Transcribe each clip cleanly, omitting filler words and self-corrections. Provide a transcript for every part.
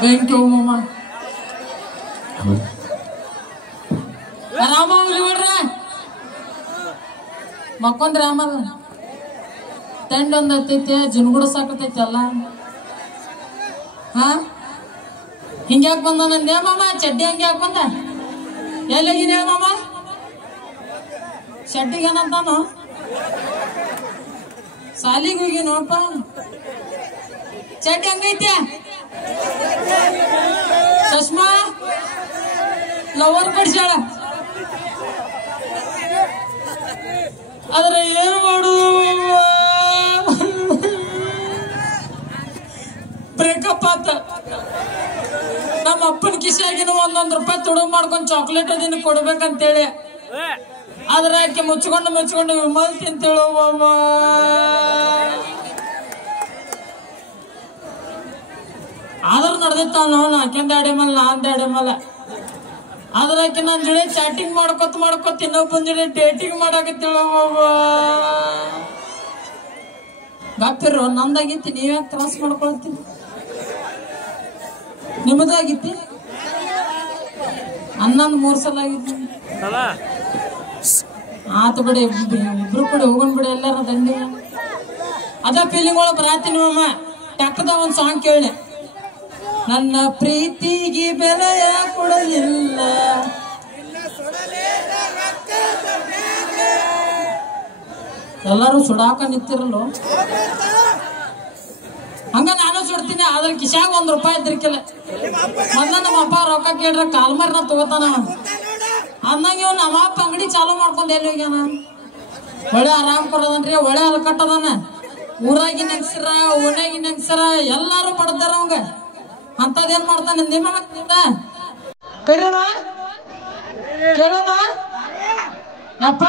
Thank you, Mama. Rama, Makon Rama. Tend on the Tete, Jungudu Sakatella. Huh? Hingapon and dear Mama, Chadangapanda. Yellow, Mama. Shadiganatano. Sali, you know, Chadangita. Chashma. Lower Pajara. Other break up at ನಮ್ಮ ಅಪ್ಪನ ಕಿಶೆಯಾಗಿನ 100 ರೂಪಾಯಿ ತುಡು ಮಾಡ್ಕೊಂಡು chocolate ಅದನ್ನ ಕೊಡ್ಬೇಕಂತೇಳಿ ಆದ್ರೆ ಯಾಕೆ ಮುಚ್ಚಿಕೊಂಡು ವಿಮಲ್ ತಿಂತೇಳೋ ಮಾಮ ಆದ್ರೂ ನಡೆದಿತ್ತಾವ ನಾವು ಆಕೆಂದ ಅಡೆ ಮೇಲೆ ನಾಂದ ಅಡೆ ಮೇಲೆ ಆದ್ರೆ ಯಾಕೆ ನನ್ನ ಜೊತೆ ಚಾಟಿಂಗ್ ಮಾಡ್ಕೊತ ಇನ್ನೊಬ್ಬನ ಜೊತೆ ಡೇಟಿಂಗ್ ಮಾಡಾಕತ್ತೇಳೋ ಮಾಮ ಗಾಪಿರು ನಂದಾಗಿತ್ತಿ ನೀವ್ಯಾಕೆ ತ್ರಾಸ ಮಾಡ್ಕೊಳ್ತೀನಿ ನಿಮ್ಮದಾಗಿತ್ತಿ ಅನ್ನೊಂದು 3 ಸಲ ಆಗಿತ್ತು ಆತು ಬಿಡಿ ಇಬ್ರು ಕೂಡ ಹೋಗೋಣ ಬಿಡಿ ಎಲ್ಲಾರ ದಂಡಿ ಅದ ಫೀಲಿಂಗ್ ಒಳಗೆ ಬರಾತೀನಿ ಮಾಮ ಟಕ್ಕದ ಒಂದು ಸಾಂಗ್ ಕೇಳಿ ನನ್ನ ಪ್ರೀತಿಗೆ ಬೆಲೆಯ ಕೊಡಲಿಲ್ಲ ಎಲ್ಲರೂ ಸುಡಾಕ ನಿಂತಿರಲ್ಲ ಹಂಗ ನಾನು ಸುಡ್ತೀನಿ ಆದ್ರೆ ಕಿಶಾಗ 1 ರೂಪಾಯಿ ಇದ್ರಿಕಿಲ್ಲ ಮೊದ್ಲ ನಮ್ಮ ಅಪ್ಪ ರೊಕ್ಕ ಕೇಳ್ರ ಕಾಲ್ಮಾರಿನ ತಗೋತಾನ ಅಂದಂಗ ಇವ್ ನಮ್ಮ ಅಪ್ಪ ಅಂಗಡಿ ಚಾಲು ಮಾಡ್ಕೊಂಡ್ ಎಲ್ಲಿ ಹೋಗ್ಯಾನ ಒಳ್ಳೆ ಆರಾಮ್ ಕೊಡೋದನ್ರಿ ಒಳ್ಳೆ ಅಲ್ ಕಟ್ಟದಾನ ಊರಾಗಿನ ಹೆಂಗಸರ ಓಣ್ಯಾಗಿನ ಹೆಂಗಸರ ಎಲ್ಲಾರು ಪಡ್ತಾರ ಅವಂಗ ಅಂತದೇನ್ ಮಾಡ್ತಾನ ನಿಮ್ಮ ಕೇಳೋಣ ಅಪ್ಪ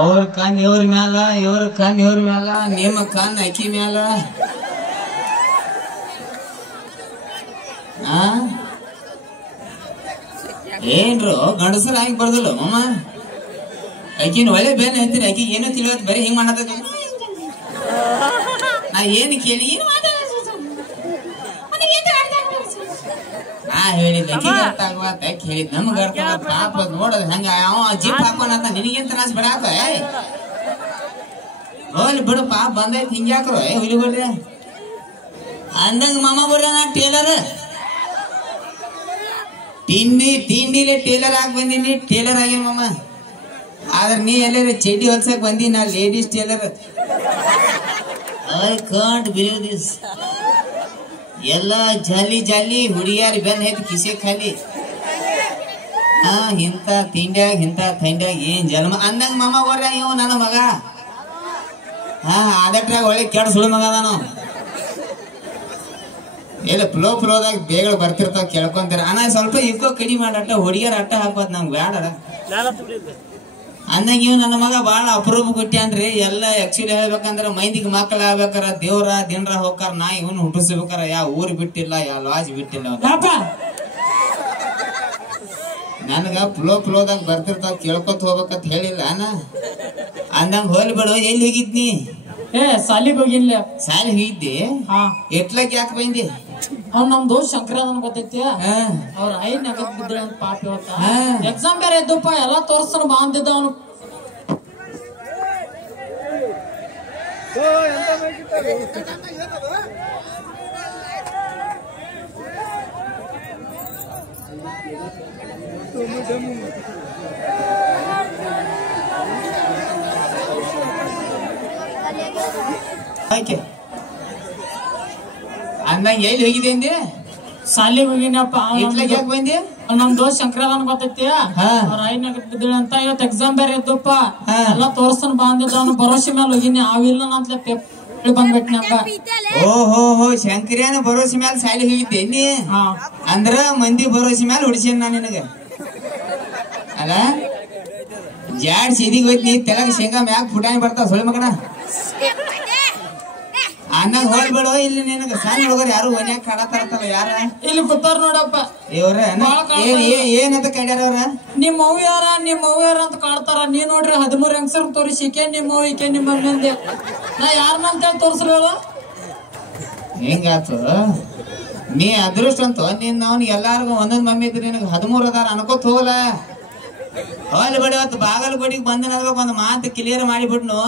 ಅವ್ರ ಕಾನ್ ಇವ್ರ ಮ್ಯಾಲ ಇವ್ರ ಕಾನ್ ಇವ್ರ ಮ್ಯಾಲ ನಿಮ್ಮ ಕಾನ್ ಅಕ್ಕಿ ಮ್ಯಾಲ ಏನ್ರು ಗಂಡಸರ ಆಗಿ ಬರ್ದಲ್ಲ ಮಮ್ಮ ಅಕ್ಕಿನ ಒಳ್ಳೆ ಬೇನೆ ಅಂತೀನಿ ಅಕ್ಕಿ ಏನೋ ತಿಳಿಯೋದು ಬರೀ ಹಿಂಗ್ ಮಾಡದ ನಾ ಏನು ಕೇಳಿ ಏನು ಹೇಳಿದ್ ಅಕ್ಕಿ ಅರ್ಥ ಆಗುವತ್ತ ಹೇಳಿದ್ ನಮ್ಗ ಅರ್ಥ ಪಾಪ ನೋಡೋದು ಹಂಗ ಅವ ಜಿಪ್ ಹಾಕೋನಂತ ನಿನಗೇನ್ ತ್ರಾಸ ಬಿಡಾಕ ಹೋಗ್ಲಿ ಬಿಡು ಪಾಪ ಬಂದೈತಿ ಹಿಂಗ್ಯಾಕ್ರು ಹುಲಿ ಬಿಡ್ರಿ ಅಂದಂಗ ಮಾಮ ಬಿಡ್ರ ನಾ ಟೇಲರ್ ತಿಂಡಿಲೆ ಟೇಲರ್ ಆಗಿ ಬಂದೀನಿ ಟೇಲರ್ ಆಗೇನ್ ಮಾಮ ಆದ್ರೆ ನೀ ಎಲ್ಲಾರ ಚಡ್ಡಿ ಹೊಲ್ಸಕ್ ಬಂದಿ ನಾ ladies tailor I can't believe this ಎಲ್ಲ ಜಾಲಿ ಹುಡುಗಿಯಾರ ಬೆನ್ ಐತಿ ಕಿಸೆ ಖಾಲಿ ಇಂತ ತಿಂಡ್ಯಾಗ ಇಂತ ಥಂಡ್ಯಾಗ ಏನ್ ಜನ್ಮ ಅಂದಂಗ ಮಾಮ ಬರ್ರ ಇವ್ ನನ್ನ ಮಗ ಅದಟ್ರಾಗ ಒಳ್ಳೆ ಕೆಡ ಸುಳು ಮಗ ನಾನು ಎಲ್ಲ ಫ್ಲೋದಾಗ ಬೇಗ ಬರ್ತಿರ್ತಾವ ಕೇಳ್ಕೊಂತಾರ ಅಣ್ಣ ಸ್ವಲ್ಪ ಇಕ್ಕೋ ಕಡಿಮೆ ಮಾಡಟ್ಟ ಹುಡುಗಿಯರ ಅಟ್ಟ ಹಾಕೋದ್ ನಮ್ಗೆ ಬ್ಯಾಡ ಅಂದಂಗ ಇವ್ ನನ್ನ ಮಗ ಬಾಳ ಅಪರೂಪ ಕೊಟ್ಟ್ಯಾನ್ರಿ ಎಲ್ಲ ಆಕ್ಚುಲಿ ಹೇಳ್ಬೇಕಂದ್ರ ಮೈದಿಗೆ ಮಕ್ಕಳ ಆಗ್ಬೇಕಾರ ದೇವ್ರ ದಿನರ ಹೋಗ್ತಾರ ನಾ ಇವನ್ ಹುಟ್ಟಿಸ್ಬೇಕಾರ ಯಾವ ಊರ್ ಬಿಟ್ಟಿಲ್ಲ ಯಾವ ಲಾಜ್ ಬಿಟ್ಟಿಲ್ಲ ನನಗ ಫ್ಲೋದಾಗ ಬರ್ತಿರ್ತಾವ ಕೇಳ್ಕೊತ ಹೋಗ್ಬೇಕಂತ ಹೇಳಿಲ್ಲ ಅಣ್ಣ ಅಂದಂಗ ಹೋಗ್ಲಿ ಬಿಡು ಎಲ್ಲಿ ಹೋಗಿದ್ನಿ ಸಾಲಿಗೆ ಹೋಗಿಲ್ಲ ಸಾಲಿ ಹೋಗಿದ್ದೆ ಎಟ್ಲಕ್ ಯಾಕೆ ಬಂದಿ ಅವ್ನ ನಮ್ ದೋಸ್ತ್ ಶಂಕರದನ್ ಗೊತ್ತೈತಿ ಅವ್ರ ಐದ್ ನಗದ್ ಬಿದ್ರ ಪಾಪ ಇವತ್ತ ಎಕ್ಸಾಮ್ ಬೇರೆ ಇದ್ದಪ್ಪ ಎಲ್ಲಾ ತೋರ್ಸ್ತಾನ ಬಾ ಅಂದಿದ್ದ ಅವನು ಅಂದಂಗ ಎಲ್ಲಿ ಹೋಗಿದೆ ಅಂದೆ ಸಾಲಿಗೆ ಹೋಗಿನಪ್ಪ ಯಾಕೆ ಬಂದೆ ನಮ್ ದೋಸ್ತ್ ಶಂಕರದಾನ್ ಗೊತ್ತೈತಿ ಅವ್ರ ಐನಾಗ ಬಿದ್ದಿಳ ಅಂತ ಇವತ್ತು ಎಕ್ಸಾಮ್ ಬೇರೆ ಇದ್ದಪ್ಪ ಎಲ್ಲಾ ತೋರ್ಸ್ತನ್ ಬಂದಿದ್ದ ಅವ್ನು ಭರೋಸೆ ಮೇಲೆ ಹೋಗಿನಿ ಅವಿಲ್ಲ ಅಂತ ಬಂದ್ಬಿಟ್ನಿ ಹಂಗ. ಓಹೋ ಶಂಕರ್ಯಾನ ಭರೋಸೆ ಮ್ಯಾಲ ಸಾಲಿ ಹೋಗಿದ್ದೇನಿ ಅಂದ್ರ ಮಂದಿ ಭರೋಸೆ ಮ್ಯಾಲ ಹುಡ್ಸೇನ್ ನಾ ನಿನಗ ಅಲ್ಲ. ಜಾಡ್ ಸೀದಿಗೆ ಹೋಯ್ತಿ ತೆಲಗ ಶೇಂಗಾ ಮ್ಯಾಗ ಪುಟಾಣಿ ಬರ್ತಾವ ಸುಳಿ ಮಗನ ಅನ್ನಾಗ ಹೋಗ್ಬೇಡ. ಇಲ್ಲಿ ನಿನಗ ಸಣ್ಣ ಹುಡುಗರು ಯಾರು ಮನ್ಯಾಗ ಕಾಡತಾರತ್ತಲ್ಲ ಯಾರ ಇಲ್ಲಿ ಕೂತಾರ ನೋಡಪ್ಪ ಇವ್ರ ಏನಂತ ಕಡ್ಯಾರ ಅವ್ರ ನಿಮ್ ಅವ್ವ ಯಾರ ಅಂತ ಕಾಡ್ತಾರ. ನೀವ್ ನೋಡ್ರಿ 13 ಹೆಂಗಸರ್ ತೋರಿಸಿ ಈಕೆ ನಿಮ್ಮ ಈಕೆ ನಿಮ್ಮ ಮಂದಿ ನಾ ಯಾರನ್ನಂತ ತೋರ್ಸ್ರಿ ಹೇಳು. ಹಿಂಗಾತು ನೀ ಅದೃಷ್ಟ ಅಂತ ನಿನ್ನ ಅವ್ನಿಗೆ ಎಲ್ಲಾರ್ಗು ಒಂದೊಂದ್ ಮಮ್ಮಿ ಇದ್ರಿ ನಿನಗ 13 ಅದಾರ ಅನ್ಕೋತ ಹೋಗಲ್ಲ. ಹೋಗ್ಲಿ ಬಿಡಿ ಅವತ್ತು ಬಾಗಲಕೋಟಿಗೆ ಬಂದನ ಒಂದು ಮಾತು ಕ್ಲಿಯರ್ ಮಾಡಿಬಿಟ್ನು.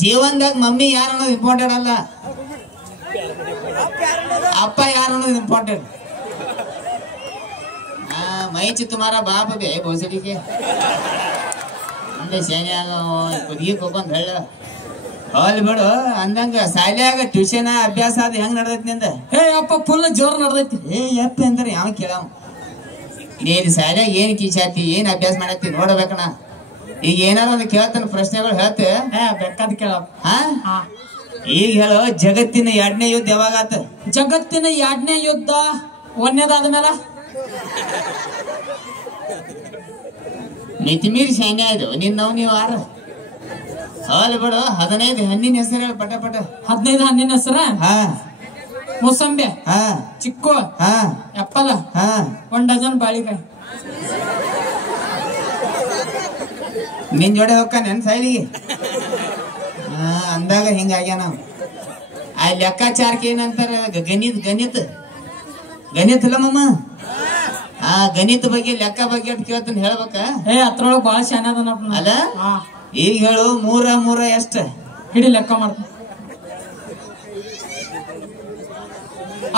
ಜೀವನದಾಗ ಮಮ್ಮಿ ಯಾರು ಅನ್ನೋದು ಇಂಪಾರ್ಟೆಂಟ್ ಅಲ್ಲ, ಅಪ್ಪ ಯಾರು ಅನ್ನೋದು ಇಂಪಾರ್ಟೆಂಟ್. ಮೈಚಿ ತುಮಾರ ಬಾಪ ಬೇ ಬೋಸಡಿಗೆ ಅಂದ್ರೆ ಶನಿಯಾಗ ಕುದಿಗೆ ಹೋಗೊಂದ್ ಹೇಳ. ಹೋಗ್ಲಿ ಬಿಡು ಅಂದಂಗ ಶಾಲ್ಯಾಗ ಟ್ಯೂಷನ್ ಅಭ್ಯಾಸ ಅದು ಹೆಂಗ್ ನಡ್ದೈತಿ ನಿಂದ? ಅಪ್ಪ ಫುಲ್ ಜೋರ್ ನಡ್ದೈತಿ. ಯಪ್ಪ ಅಂದ್ರೆ ಯಾವ ಕೇಳವ್ ನೀನ್ ಶಾಲ್ಯಾಗ ಏನ್ ಕಿಸಾತಿ ಏನ್ ಅಭ್ಯಾಸ ಮಾಡತ್ತಿ ನೋಡ್ಬೇಕಣ್ಣ. ಈಗ ಏನಾರ ಒಂದು ಕೇಳ್ತಾನ ಪ್ರಶ್ನೆಗಳು ಹೇಳ್ತೆ ಬೇಕಾದ್ ಕೇಳ. ಈಗ ಹೇಳು ಜಗತ್ತಿನ 2ನೇ ಯುದ್ಧ ಯಾವಾಗ ಆತ? ಜಗತ್ತಿನ 2ನೇ ಯುದ್ಧ 1ನೇದಾದ್ಮೇಲೆ ಮಿತಿಮೀರಿ ಸೈನ್ಯ ಇದು ನಿನ್ನವ್ ನೀವು ಆರ. ಹೋಗ್ಲಿ ಬಿಡು 15 ಹಣ್ಣಿನ ಹೆಸರು ಹೇಳ ಪಟ ಪಟ. 15 ಹಣ್ಣಿನ ಹೆಸರ ಮೂಸಂಬಿ, ಚಿಕ್ಕು, ಎಪ್ಪಲ, 1 ಡಜನ್ ಬಾಳಿಕಾಯಿ. ನಿನ್ ಜೋಡೆ ಹೋಗ್ಕ ನೆನ್ ಸೈಲಿಗೆ ಅಂದಾಗ ಹಿಂಗಾಗ್ಯ ನಾವು. ಆ ಲೆಕ್ಕಾಚಾರಕ್ಕೆ ಏನಂತಾರ ಗಣಿತ ಅಲ್ಲ ಮಮ್ಮ. ಆ ಗಣಿತ ಬಗ್ಗೆ ಲೆಕ್ಕ ಬಗ್ಗೆ ಅಂತ ಕೇಳ್ತಾನೆ ಹೇಳ್ಬೇಕ. ಅದ್ರೊಳಗ ಬಾಳ ಶಾನೆ ಅಲ್ಲ. ಈಗ ಹೇಳು 3 ಎಷ್ಟ ಹಿಡಿ ಲೆಕ್ಕ ಮಾಡ್ತ.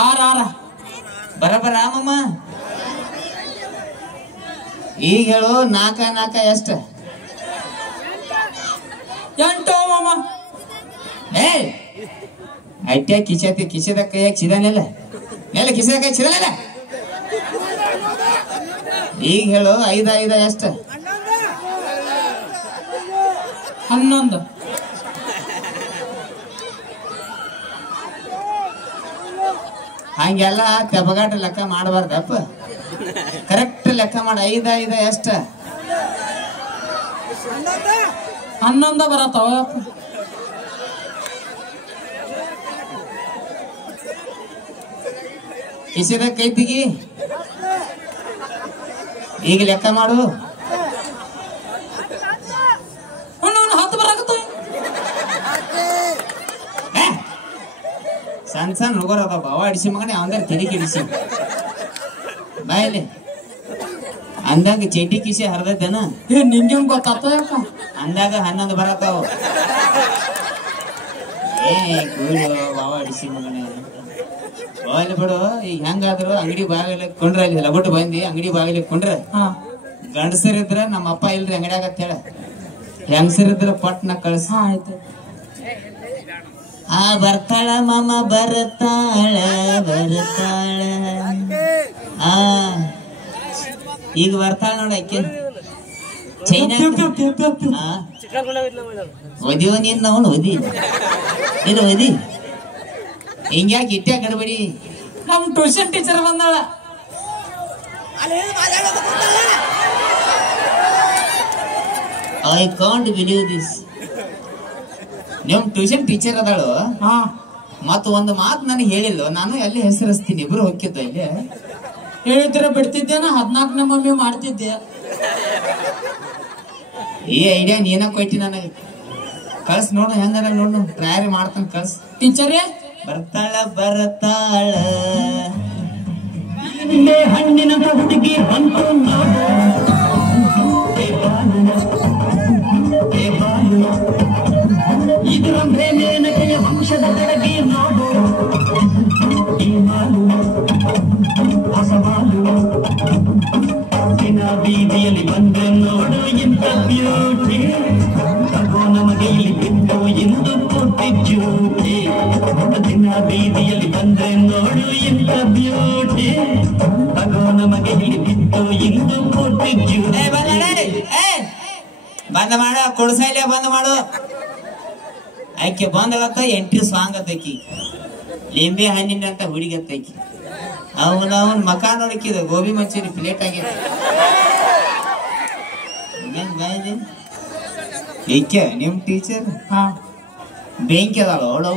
6 ಬರಬರ ಮಮ್ಮ. ಈಗ ಹೇಳು 4 ಎಷ್ಟ? 8 ಮಾಮ. ಐಟ್ಯಾ ಕಿಸದ ಕೈಯಾಗ ಚಿದಾನೆಲ್ಲ ನೆಲ ಕಿಸದ ಕೈ ಚಿದಾನೆಲ್ಲ. ಈಗ ಹೇಳು 5 ಎಷ್ಟ? 11. ಹಂಗೆಲ್ಲ ತೆಬಗಾಟ ಲೆಕ್ಕ ಮಾಡಬಾರ್ದಪ್ಪ, ಕರೆಕ್ಟ್ ಲೆಕ್ಕ ಮಾಡ. 5 ಎಷ್ಟ? 11 ಬರತ್ತಾವ. ಕಿಸದ ಕೈ ತೆಗಿ. ಈಗ ಲೆಕ್ಕ ಮಾಡು. 10 ಬರಾಕತ್ತ. ಸಣ್ಣ ಹುಡುಗರ ಅದ ಬಾವ ಅಡಿಸಿ ಮಗನೇ ಅವಂದಾರ ತೆರಿ ಕಿಡಿಸಿ ಬಾಯಲ್ಲಿ ಅಂದಾಗ ಚೇಟಿ ಕಿಸಿ ಹರಿದೈತೇನ? ನಿಂಗೆ ಗೊತ್ತಾತ ಅಂದಾಗ 11 ಬರತ್ತಾವ. ಬಾವ ಅಡಿಸಿ ಮಗನೇ ಹೋಗ್ಲಿ ಬಿಡು. ಈಗ ಹೆಂಗಾದ್ರು ಅಂಗಡಿ ಬಾಗಿಲ ಕೊಂಡ್ರ ಅಲ್ಲಿ ಲಗಟ್ಟು ಬಂದಿ ಅಂಗಡಿ ಬಾಗಿಲ ಕೊಂಡ್ರ ಗಂಡಸರಿದ್ರ ನಮ್ಮ ಅಪ್ಪ ಇಲ್ರಿ ಅಂಗಡಿಯಾಗ ಅಂತ ಹೇಳ, ಹೆಂಗಸರಿದ್ರ ಪಟ್ನ ಕಳ್ಸ. ಆಯ್ತು. ಬರ್ತಾಳ ಮಾಮ ಬರ್ತಾಳ. ಈಗ ಬರ್ತಾಳ ನೋಡ ಆಕೆ ಚೈನಾ. ಓದಿವ ನೀನ್ ಅವನು ಓದಿ ಇದು ಓದಿ ಹಿಂಗ್ಯಾಕೆ ಇಟ್ಟ್ಯಾ ಕಡಬೇಡಿ. ನಮ್ ಟ್ಯೂಷನ್ ಟೀಚರ್ ಬಂದಾಳ. I can't believe this. ನಿಮ್ ಟ್ಯೂಷನ್ ಟೀಚರ್ ಅದಾಳು. ಮತ್ತ ಒಂದು ಮಾತು ನನಗೆ ಹೇಳಿಲ್ಲ, ನಾನು ಎಲ್ಲಿ ಹೆಸರಿಸ್ತೀನಿ. ಇಬ್ರು ಹೋಗಿದ್ದ ಇಲ್ಲಿ ಹೇಳಿದ್ರೆ ಬಿಡ್ತಿದ್ದೇನ 14ನೇ ಮಮ್ಮಿ ಮಾಡ್ತಿದ್ದೆ. ಈ ಐಡಿಯಾ ನೀನ ಕೊಯ್ತಿ ನನಗೆ. ಕಳ್ಸ್ ನೋಡು ಹೆಂಗಾರ ನೋಡು, ತಯಾರಿ ಮಾಡ್ತಾನ ಕಳ್ಸ್. ಟೀಚರೇ ಬರ್ತಾಳ ಹಣ್ಣಿನ ಹುಡುಗಿ ಬಂತು ಇದರ ಮೇಲೆನಗೆಯ ವಂಶದ ಬೆಳಗಿ ನೋಡು. ಈ ಮಾಲು ಹೊಸಮಾಲು ದಿನ ಬೀದಿಯಲ್ಲಿ ಬಂದು ನೋಡು ಇಂಥ ಬ್ಯೂಟಿ. ತಗೋ ನಮಗೆ ಇಲ್ಲಿ ಬಿಟ್ಟು ಇಂದು ಪೂರ್ತಿ ಜ್ಯೂಟಿ. ದಿನ ಬೀದಿಯಲ್ಲಿ ಬಂದು ನೋಡು ಇಂಥ ಬ್ಯೂಟಿ. ತಗೋ ನಮಗೆ ಇಲ್ಲಿ ಬಿಟ್ಟು ಇಂದು ಪೂರ್ತಿ ಏ ಬಂದ ಮಾಡ ಕೊಡ್ಸೈಲೆ ಬಂದ್ ಮಾಡು ಆಕೆ ಬಂದಳತ್ತ ಎಂಟ್ರಿ ಸಾಂಗ್ ಅತ್ತಕಿ ಲಿಂಬೆ ಹಣ್ಣಿನ ಅಂತ ಹುಡುಗಿ ಅತ್ತಕಿ ಅವನ್ ಮಕ ನೋಡಕ್ಕಿದ ಗೋಬಿ ಮಂಚೂರಿ ಪ್ಲೇಟ್ ಆಗ್ಯದ ಈಕೆ ನಿಮ್ ಟೀಚರ್ ಬೆಂಕಿ ಅದಾಳ ಅವಳು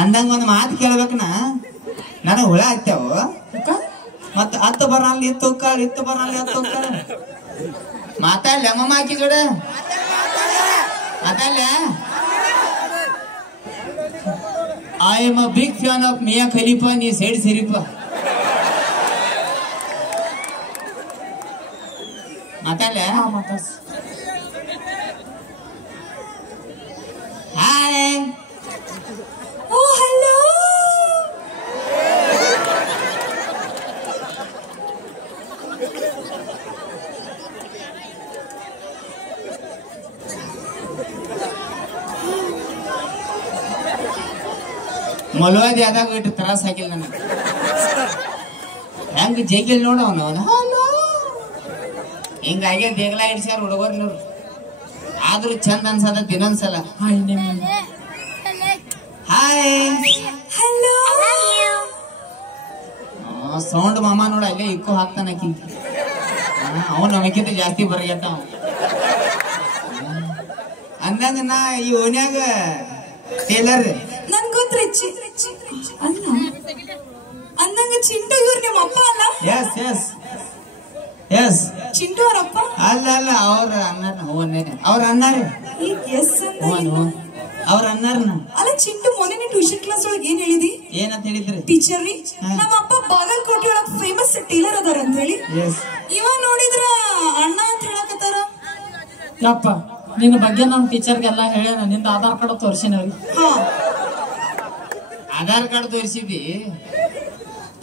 ಅಂದಂಗ ಒಂದ್ ಮಾತು ಕೇಳ್ಬೇಕನ ನನಗ್ ಹುಳ ಆಗ್ತಾವ ಮತ್ತ ಹತ್ತು ಬರಲ್ಲ ಇತ್ತು ಬರಲ್ಲ ಮಾತಾಡ್ಲ ಅಮ್ಮಮ್ಮ ಹಾಕಿ ಜೋಡ ಮಾತಾಡ್ಲ I am a big fan of Mia Khalifa ನೀ ಸೈಡ್ ಸಿರಿಪ ಮಾತಾಡ್ಲ ಹಾಯ್ ಓ ಹಲೋ ಮಲವಾದಿ ಆದಾಗ ಇಟ್ಟು ತ್ರಾಸ ಹಾಕಿಲ್ಲ ನನಗೆ ಹೆಂಗ ಜೇಗಿಲ್ ನೋಡ ಅವನು ಹಿಂಗಾಗಿ ದೇಗಲ ಇಡ್ಸ್ಯಾರ ಹುಡುಗರ್ ನೋಡ್ರಿ ಆದ್ರೂ ಚಂದ ಅನ್ಸದ ಇನ್ನೊಂದ್ಸಲ ಹಾಯ್ ಹಲೋ ಸೌಂಡ್ ಮಾಮ ನೋಡ ಅಲ್ಲೇ ಇಕ್ಕು ಹಾಕ್ತಾನಕಿ ಅವನು ನಮಗಿಂತ ಜಾಸ್ತಿ ಬರಗಟ್ಟ ಅಂದಂಗ ನಾ ಈ ಓನ್ಯಾಗ ಟೇಲರ್ ನನ್ ಗೊತ್ತ್ರಿ ಅಲ್ಲ ಅಂದಂಗ ಚಿಂಟು ಇವ್ರು ನಿಮ್ಮ ಅಪ್ಪ ಅಲ್ಲ ಎಸ್ ಚಿಂಟು ಅವರಪ್ಪ ಅಲ್ಲ ಅವ್ರ ಅನ್ನಾರ ಅವ್ರ ಅನ್ನಾರ ಅಲ್ಲ ಚಿಂಟು ಮೊನ್ನೆ ಟ್ಯೂಷನ್ ಕ್ಲಾಸ್ ಒಳಗೆ ಏನ್ ಹೇಳಿದಿ ಏನಂತ ಹೇಳಿದ್ರಿ ಟೀಚರ್ ರೀ ನಮ್ಮ ಅಪ್ಪ ಬಾಗಲಕೋಟೆ ಒಳಗ್ ಫೇಮಸ್ ಟೇಲರ್ ಅದಾರ ಅಂತ ಹೇಳಿ ಇವ ನೋಡಿದ್ರ ಅಣ್ಣ ಅಂತ ಹೇಳಕತ್ತಾರ ಯಪ್ಪ ನಿನ್ನ ಬಗ್ಗೆ ನಮ್ ಟೀಚರ್ಗೆಲ್ಲ ಹೇಳ್ಯಾನ ನಿಂದ ಆಧಾರ್ ಕಾರ್ಡ್ ತೋರ್ಸಿನ ಆಧಾರ್ ಕಾರ್ಡ್ ತೋರಿಸಿದಿ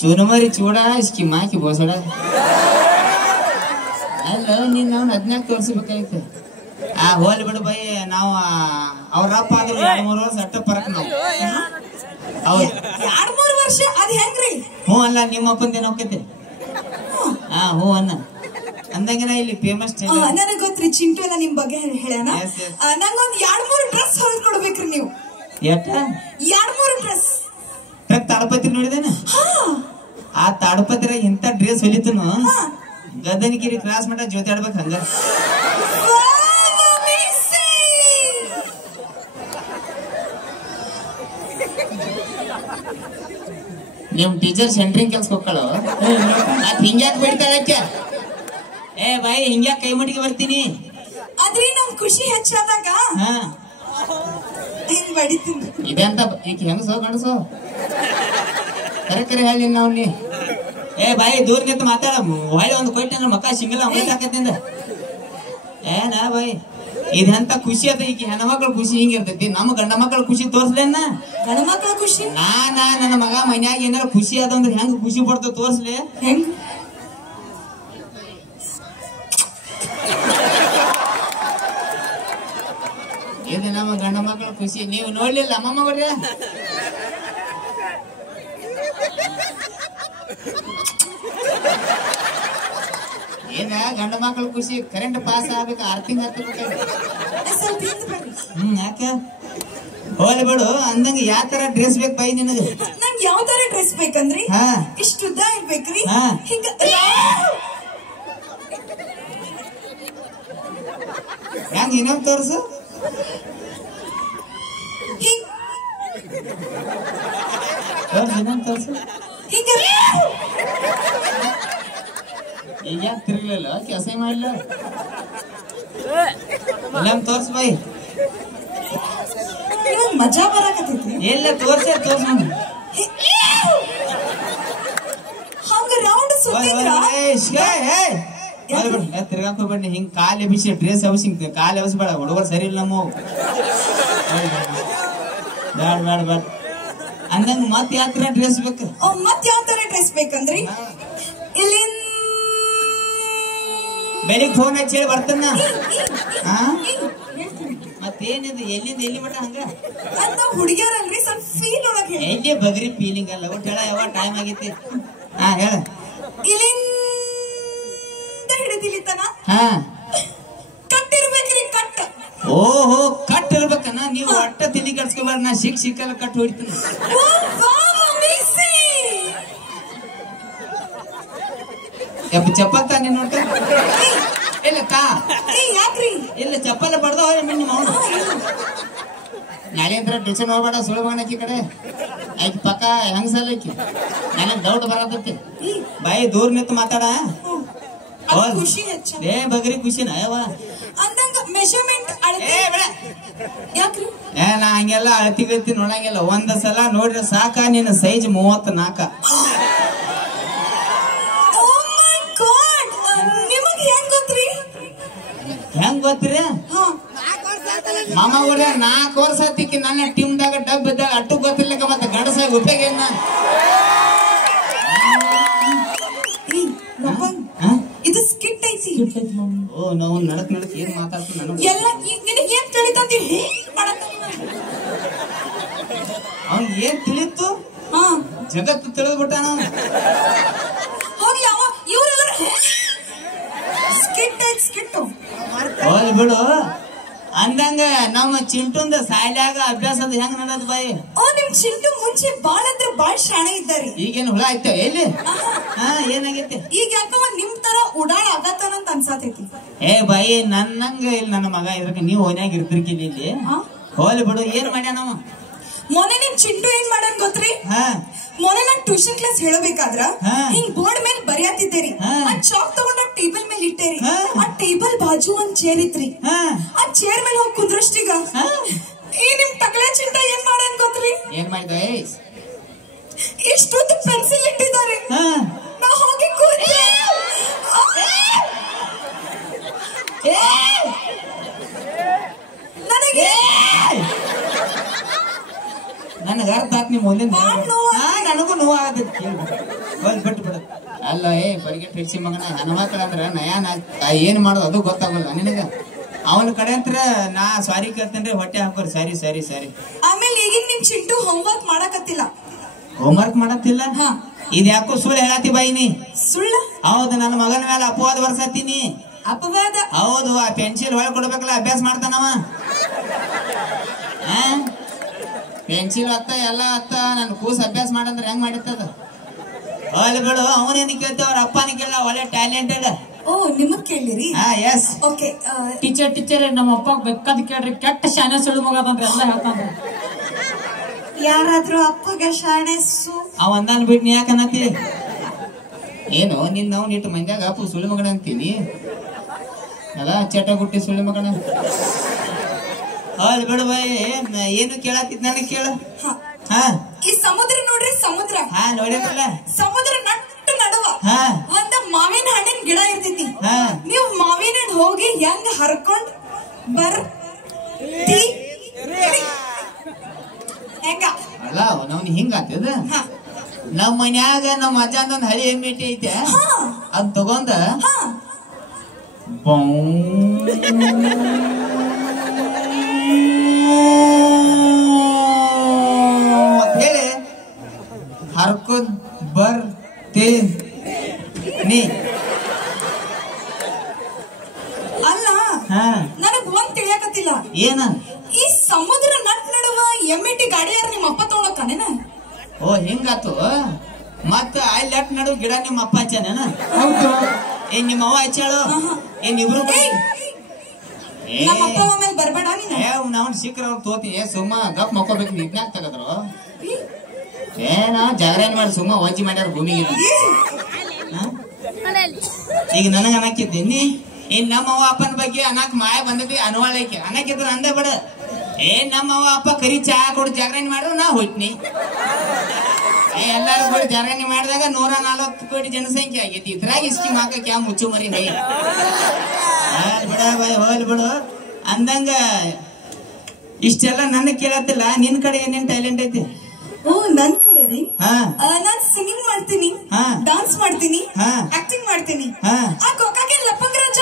ಚೂರುಮರಿ ಚೂಡ ಸ್ಕಿಮ್ ಹಾಕಿ ಬೋಸಡ ಅಲ್ಲ ನೀನ್ ಅವ್ನ 14 ತೋರ್ಸಿಬೇಕಾಯ್ತು ಹೋಲ್ ಬಿಡು ಬೈ ನಾವು ಅವ್ರಪ್ಪ ಆದ್ರೂ 2-3 ವರ್ಷ ಅಟ್ಟ ಪರಕ್ ನಾವು ಹೌದು 2-3 ವರ್ಷ ಅದ್ ಹೆಂಗ್ರಿ ಹ್ಞೂ ಅಲ್ಲ ನಿಮ್ಮಪ್ಪಂದೇನ ಹೋಗ್ತೈತೆ ಹ್ಞೂ ಅನ್ನ ಅಂದಂಗಿನ ಇಲ್ಲಿ ಫೇಮಸ್ ನನಗ್ ಗೊತ್ತ್ರಿ ಚಿಂಟು ಎಲ್ಲ ನಿಮ್ ಬಗ್ಗೆ ಹೇಳ್ಯಾನ ನಂಗೊಂದ್ 2-3 ಡ್ರೆಸ್ ಹೊಲ್ದ್ ಕೊಡ್ಬೇಕ್ರಿ ನೀವು ಎಟ್ಟ 2-3 ಡ್ರೆಸ್ ತಾಡಪತ್ರಿ ನೋಡಿದೇನ ಆ ತಾಡಪತ್ರ ಇಂತ ಡ್ರೆಸ್ ಹೊಲಿತನು ಗದನಗಿರಿ ಕ್ರಾಸ್ ಮಟ್ಟ ಜೊತೆ ಆಡ್ಬೇಕು ಹಂಗ ನಿಮ್ ಟೀಚರ್ ಸೆಂಟ್ರಿಂಗ್ ಕೆಲ್ಸ ಹೋಗ್ಕಳ ಹಿಂಗ್ಯಾಕ್ ಬಿಡ್ತಾಳಕ್ಕೆ ಏ ಬಾಯಿ ಹಿಂಗ್ಯಾಕ್ ಕೈ ಮುಟ್ಟಿಗೆ ಬರ್ತೀನಿ ಆದ್ರೆ ನಮ್ ಖುಷಿ ಹೆಚ್ಚಾದಾಗ ಹಿಂಗ್ ಬಡಿತೀನಿ ಇದೆಂತ ಈಗ ಹೆಂಗಸೋ ಗಂಡಸೋ ಕರೆ ಹೇಳಿ ನಾವು ನೀ ಏ ಬಾಯಿ ದೂರ ನಿಂತು ಮಾತಾಡ ಹೊಳೆ ಒಂದು ಕೊಟ್ಟೆ ಅಂದ್ರೆ ಮಕ್ಕ ಸಿಂಗಲ್ ಹೊಯ್ತು ಹಾಕತ್ತಿಂದ ನಾ ಬಾಯಿ ಇದಂತ ಖುಷಿ ಅದ ಈಗ ಹೆಣ್ಮಕ್ಳ ಖುಷಿ ಹಿಂಗಿರ್ತೈತಿ ನಮ್ಮ ಗಂಡ ಮಕ್ಳ ಖುಷಿ ತೋರ್ಸ್ಲೇನ ಗಂಡ ಮಕ್ಳ ಖುಷಿ ನನ್ನ ಮಗ ಮನ್ಯಾಗ ಏನಾರ ಖುಷಿ ಅದಂದ್ರೆ ಹೆಂಗ್ ಖುಷಿ ಪಡ್ತ ತೋರ್ಸ್ಲಿ ಹೆಂಗ್ ಇದು ನಮ್ಮ ಗಂಡ ಮಕ್ಳ ಖುಷಿ ನೀವು ನೋಡ್ಲಿಲ್ಲ ಅಮ್ಮಮ್ಮ ಬರ್ರಿ ಏನ ಗಂಡ ಮಕ್ಳ ಖುಷಿ ಕರೆಂಟ್ ಪಾಸ್ ಆಗ್ಬೇಕು 6 ತಿಂಗಳು ಯಾಕ ಹೋಲಿ ಬಿಡು ಅಂದಂಗ ಯಾವ ತರ ಡ್ರೆಸ್ ಬೇಕು ಬೈ ನಿನಗ ನಂಗೆ ಯಾವ ತರ ಡ್ರೆಸ್ ಬೇಕಂದ್ರಿ ಇಷ್ಟು ಉದ್ದ ಇರ್ಬೇಕ್ರಿ ಹಿಂಗ ಹೆಂಗ ಇನ್ನೊಂದು ತೋರ್ಸು ಇನ್ನೊಂದು ತೋರ್ಸು ಈಗ ಯಾಕೆ ತಿರ್ಗಲಿಲ್ಲ ಕೆಲಸ ಮಾಡ್ಲ ಎಲ್ಲಾಮ್ ತೋರ್ಸ್ ಬೈ ಮಜಾ ಬರಾಕತ್ತೈತಿ ಎಲ್ಲ ತೋರ್ಸ ಹಂಗ ರೌಂಡ್ ಸುತ್ತಿದ್ರ ತಿರ್ಗಾಕ್ ಹೋಗ್ಬೇಡಿ ಹಿಂಗ್ ಕಾಲ್ ಎಬಿಸಿ ಡ್ರೆಸ್ ಎಬ್ಸಿ ಕಾಲ್ ಎಬ್ಸ್ಬೇಡ ಹುಡುಗರು ಸರಿ ಇಲ್ಲ ನಮ್ಮ ಬೇಡ ಅಂದಂಗ ಮತ್ ಯಾವ ತರ ಡ್ರೆಸ್ ಬೇಕು ಮತ್ ಯಾವ ತರ ಡ್ರೆಸ್ ಬೇಕಂದ್ರಿ ಇಲ್ಲಿ ಬೆಳಿಗ್ಗೆ ಫೋನ್ ಹಚ್ಚಿ ಹೇಳಿ ಬರ್ತಾನ ಮತ್ತೇನಿದು ಎಲ್ಲಿಂದ ಎಲ್ಲಿ ಮಟ್ಟ ಹಂಗ ಅಂತ ಹುಡುಗಿಯರಲ್ರಿ ಸ್ವಲ್ಪ ಫೀಲ್ ಒಳಗೆ ಎಲ್ಲಿ ಬಗ್ರಿ ಫೀಲಿಂಗ್ ಅಲ್ಲ ಒಟ್ಟು ಹೇಳ ಯಾವ ಟೈಮ್ ಆಗೈತಿ ಹೇಳ ಇಲ್ಲಿಂದ ಹಿಡಿದಿಲಿತನ ಹಾ ಕಟ್ಟಿರ್ಬೇಕ್ರಿ ಕಟ್ಟ. ಓಹೋ ಕಟ್ ಇರ್ಬೇಕನ ನೀವು ಒಟ್ಟ ತಿಳಿ ಕಟ್ಸ್ಕೊಬಾರ್ದು ನಾ ಸಿಕ್ಕಲ್ಲ ಕಟ್ ಹೊಡಿತೀನಿ ಯಪ್ಪ ಚಪ್ಪಲ್ ತಾ ನೀನ್ ನೋಡ್ತ ಇಲ್ಲ ತಾ ಯಾಕ್ರಿ ಇಲ್ಲ ಚಪ್ಪಲ್ ಬಡ್ದ ನಿಮ್ಮ ಅವನು ನಾಳೆ ಅಂತ ಟ್ಯೂಷನ್ ಹೋಗ್ಬೇಡ ಸುಳ್ಳು ಮಗನಕ್ಕಿ ಕಡೆ ಆಯ್ತು ಪಕ್ಕ ಹೆಂಗಸಲ್ಲ ಆಕಿ ನನಗೆ ಡೌಟ್ ಬರತೈತಿ ಬಾಯಿ ದೂರ ನಿಂತು ಮಾತಾಡ ಖುಷಿ ಹೆಚ್ಚ ಏ ಬಗ್ರಿ ಖುಷಿನ ಯಾವ ಅಂದಂಗ ಮೆಷರ್ಮೆಂಟ್ ಅಳತೆ ಯಾಕ್ರಿ ಏ ನಾ ಹಂಗೆಲ್ಲ ಅಳತಿಗತಿ ನೋಡಂಗಿಲ್ಲ ಒಂದ್ ಸಲ ನೋಡ್ರಿ ಸಾಕ ನಿನ್ನ ಸೈಜ್ 34. ನಿಮಗ್ ಹೆಂಗ್ ಗೊತ್ತ್ರಿ? ಹೆಂಗ್ ಗೊತ್ತ್ರಿ ಮಾಮ ಊರ 4 ವರ್ಷ ಆತಿಕ್ಕಿ ನನ್ನ ಟೀಮ್ದಾಗ ಡಬ್ ಇದ್ದಾಗ ಅಟ್ಟು ಗೊತ್ತಿರ್ಲಿಕ್ಕ ಮತ್ತೆ ಗಂಡಸಾಗಿ ಉಪಯೋಗ ಏನ ಇದು ಸ್ಕಿಟ್ ಐತಿ. ಓ ನಾವು ನಡಕ್ ಏನ್ ಮಾತಾಡ್ತೀವಿ ನನಗೆ ಎಲ್ಲ ನಿನಗೆ ಏನ್ ತಿಳಿತಂತಿ ಅವ್ನ್ ಏನ್ ತಿಳಿತು ಜಗತ್ತು ತಿಳಿದ್ಬಿಟ್ಟ ನಾವು ಹೋಗ್ಲಿ ಅವ ಇವ್ರೆಲ್ಲರೂ ಸ್ಕಿಟ್ ಐತಿ ಸ್ಕಿಟ್ ಹೋಗ್ಲಿ ಬಿಡು ಅಂದಂಗ ನಮ್ಮ ಚಿಂಟುಂದ ಸಾಲ್ಯಾಗ ಅಭ್ಯಾಸದ ಹೆಂಗ್ ನಡದ್ ಬಾಯಿ ನಿಮ್ ಚಿಂಟು ಮುಂಚೆ ಬಾಳ ಅಂದ್ರೆ ಬಾಳ ಶಾಣೆ ಇದ್ದಾರಿ. ಈಗೇನು ಹುಳ ಆಯ್ತಾವ ಎಲ್ಲಿ ಏನಾಗೈತಿ ಈಗ ಯಾಕವ ನಿಮ್ ತರ ಉಡಾಳ ಆಗತ್ತಾನಂತ ಅನ್ಸಾತೈತಿ. ಏ ಬಾಯಿ ನನ್ನಂಗ ಇಲ್ಲಿ ನನ್ನ ಮಗ ಇದ್ರಕ್ಕೆ ನೀವು ಓನ್ಯಾಗ ಇರ್ತಿರ್ಕಿಲ್ಲ ಇಲ್ಲಿ ಹೋಗ್ಲಿ ಬಿಡು ಏನ್ ಮಾಡ್ಯ ನಾವು ಮೊನ್ನೆ ನಿಮ್ ಚಿಂಟು ಏನ್ ಮಾಡ್ಯಾನ ಗೊತ್ತ್ರಿ? ಮೊನ್ನೆ ನಾನ್ ಟ್ಯೂಷನ್ ಕ್ಲಾಸ್ ಹೇಳಬೇಕಾದ್ರ ಹಿಂಗ್ ಬೋರ್ಡ್ ಮೇಲೆ ಬರೆಯತ್ತಿದ್ದೇರಿ. ಆ ಚಾಕ್ ತಗೊಂಡ ಟೇಬಲ್ ಮೇಲೆ ಇಟ್ಟೇರಿ. ಆ ಟೇಬಲ್ ಬಾಜು ಒಂದ್ ಚೇರ್ ಇತ್ರಿ. ಆ ಚೇರ್ ಮೇಲೆ ಹೋಗಿ ಕುಂದ್ರಷ್ಟೀಗ ಈ ನಿಮ್ ಟಕಲೆ ಚಿಂಟ ಏನ್ ಮಾಡ್ಯಾನ ಗೊತ್ತ್ರಿ? ಏನ್ ಮಾಡಿದ ಇಷ್ಟೊಂದು ಪೆನ್ಸಿಲ್ ಇಟ್ಟಿದ್ದಾರೆ. ನಾ ಹೋಗಿ ಕೂತೆ ನನಗೆ ನನಗ ಅರ್ಥ ಆತ್ ನಿಮ್ ಮುಂದಿನ ನನಗೂ ನೋವು ಆಗತ್ತೆ ಬಿಟ್ಟು ಬಿಡ ಅಲ್ಲ ಬರಿಗೆಟ್ ಹಿಡ್ಸಿ ಮಗನ ಹನುಮಕ್ಳ ಅಂದ್ರ ನಯಾನ ಏನ್ ಮಾಡೋದು ಅದು ಗೊತ್ತಾಗಲ್ಲ ನಿನಗ ಅವನ ಕಡೆ ಅಂತ ನಾ ಸಾರಿ ಕೇಳ್ತೇನ್ರಿ ಹೊಟ್ಟೆ ಹಾಕೋರಿ ಸರಿ ಸರಿ ಸರಿ. ಆಮೇಲೆ ಈಗಿನ ನಿಮ್ ಚಿಂಟು ಹೋಮ್ವರ್ಕ್ ಮಾಡಕತ್ತಿಲ್ಲ. ಹೋಮ್ವರ್ಕ್ ಮಾಡತ್ತಿಲ್ಲ ಇದ್ ಯಾಕೋ ಸುಳ್ಳು ಹೇಳತ್ತಿ ಬಾಯಿನಿ ಸುಳ್ಳು? ಹೌದು ನನ್ನ ಮಗನ ಮೇಲೆ ಅಪವಾದ ಬರ್ಸತ್ತೀನಿ. ಅಪವಾದ? ಹೌದು ಆ ಪೆನ್ಸಿಲ್ ಹೊಳ್ ಕೊಡ್ಬೇಕಲ್ಲ ಅಭ್ಯಾಸ ಮಾಡ್ತಾನವ. ಪೆನ್ಸಿಲ್ ಅತ್ತ ಎಲ್ಲ ಅತ್ತ ನನ್ ಕೂಸ್ ಅಭ್ಯಾಸ ಮಾಡಂದ್ರೆ ಹೆಂಗ್ ಮಾಡಿರ್ತದ ಅಲ್ಲಿ ಬಿಡು. ಅವನೇನು ಕೇಳ್ತೇವ ಅವ್ರ ಅಪ್ಪನ ಕೇಳ ಒಳ್ಳೆ ಟ್ಯಾಲೆಂಟೆಡ್. ಓ ನಿಮಗ್ ಕೇಳಿರಿ? Yes okay. ಟೀಚರ್ ನಮ್ಮ ಅಪ್ಪ ಬೆಕ್ಕದ್ ಕೇಳ್ರಿ ಕೆಟ್ಟ ಶಾನೆ ಸುಳ್ಳು ಮಗದಂದ್ರೆ ಎಲ್ಲ ಹೇಳ್ತಾನ್ರಿ. ಯಾರಾದ್ರೂ ಅಪ್ಪಗ ಶಾಣೆಸು ಅವ ಅಂದಾನ್ ಬಿಟ್ಟು ನೀ ಯಾಕೆ ಅನ್ನತ್ತಿ ಏನು ನಿನ್ ನಾವು ನಿಟ್ಟು ಮಂದ್ಯಾಗ ಅಪ್ಪು ಸುಳ್ಳು ಮಗನ ಅಂತೀನಿ ಅಲ್ಲ ಚಟ ಗುಟ್ಟಿ ಸುಳ್ಳು ಮಗನ. ಅಲ್ಲಿ ಬಿಡು ಬಾಯಿ ಏನು ಕೇಳತ್ತಿದ್ ನನಗೆ ಕೇಳು. ಈ ಸಮುದ್ರ ನೋಡ್ರಿ ಸಮುದ್ರ. ನೋಡಿರಲ್ಲ ಸಮುದ್ರ ನಟ್ಟು ನಡುವ ಒಂದ ಮಾವಿನ ಹಣ್ಣಿನ ಗಿಡ ಇರ್ತೈತಿ. ನೀವು ಮಾವಿನ ಹಣ್ಣು ಹೋಗಿ ಹೆಂಗ್ ಹರ್ಕೊಂಡ್ ಹೆಂಗ ಅಲ್ಲ ನಾವ್ ಹಿಂಗ ಆಗ್ತದ. ನಮ್ ಮನ್ಯಾಗ ನಮ್ ಅಜ್ಜಂದೊಂದ್ ಹಳಿ ಎಮ್ಮಿಟ್ಟಿ ಐತೆ ಅದ್ ತಗೊಂಡ ಹೇಳಿ ಹರ್ಕೋದ್ ಬರ್ತೀನಿ. ಅಲ್ಲ ನನಗ್ ಒಂದ್ ತಿಳಿಯಾಕತ್ತಿಲ್ಲ. ಏನ ಈ ಸಮುದ್ರ ನಟ್ ನಡುವ ಎಮ್ಮಿಟಿ ಗಾಡಿ ಯಾರು ನಿಮ್ಮ ಅಪ್ಪ ತಗೊಂಡೋಕನೇನ? ಓ ಹಿಂಗಾತು ಮತ್ತ ಅಲ್ಲಿ ಅಟ್ ನಡು ಗಿಡ ನಿಮ್ಮ ಅಪ್ಪ ಹಚ್ಚಾನೇನ? ಏನ್ ನಿಮ್ಮ ಅವ್ವ ಹಚ್ಚಾಳು? ಏನ್ ಇಬ್ರು ನಮ್ಮ ಅಪ್ಪ ಆಮೇಲೆ ಬರ್ಬೇಡ ನೀನು. ನಾವ್ ಸಿಕ್ಕ್ರ ಅವ್ರು ತೋತೀನಿ ಸುಮ್ಮ ಗಪ್ ಮಕ್ಕೋಬೇಕು. ಇದ್ನಾಗ ತಗದ್ರು ಏನ ಜಾಗರಣೆ ಮಾಡಿ ಸುಮ್ಮ ವಜ್ಜಿ ಮಾಡ್ಯಾರ ಭೂಮಿಗೆ. ಈಗ ನನಗ ಅನ್ನಕ್ಕಿದ್ದೀನಿ ಏನ್ ನಮ್ಮ ಅವ್ವ ಅಪ್ಪನ ಬಗ್ಗೆ ಅನ್ನಕ್ ಮಾಯ ಬಂದದಿ ಅನ್ವಾಳೈಕೆ ಅನ್ನಕ್ಕಿದ್ರ ಅಂದೇ ಬಿಡ. ನಮ್ಮ ಅವ್ವ ಅಪ್ಪ ಕರಿ ಚಾ ಕೊಡು ಜಾಗರಣೆ ಮಾಡ್ರು ನಾ ಹೋಯ್ತೀನಿ. ಎಲ್ಲಾರು ಕೂಡ ಜಾಗರಣೆ ಮಾಡಿದಾಗ 140 ಕೋಟಿ ಜನಸಂಖ್ಯೆ ಆಗೈತಿ. ಇದ್ರಾಗ ಇಸ್ಕಿ ಮಾಕಕ್ಕೆ ಯಾವ ಮುಚ್ಚು ಮರಿ ಹೈ ಬಿಡ ಬಾಯ್ ಹೋಲ್ ಬಿಡು. ಅಂದಂಗ ಇಷ್ಟೆಲ್ಲ ನನ್ನ ಕೇಳತ್ತಿಲ್ಲ. ನಿನ್ ಕಡೆ ಏನೇನ್ ಟ್ಯಾಲೆಂಟ್ ಐತಿ? ಓ ನನ್ ಕಡೆ ರೀ ನಾನ್ ಸಿಂಗಿಂಗ್ ಮಾಡ್ತೀನಿ, ಡಾನ್ಸ್ ಮಾಡ್ತೀನಿ, ಆಕ್ಟಿಂಗ್ ಮಾಡ್ತೀನಿ. ಆ ಕೊಕ್ಕಾಗೆ ಲಪಂಗರಾಜ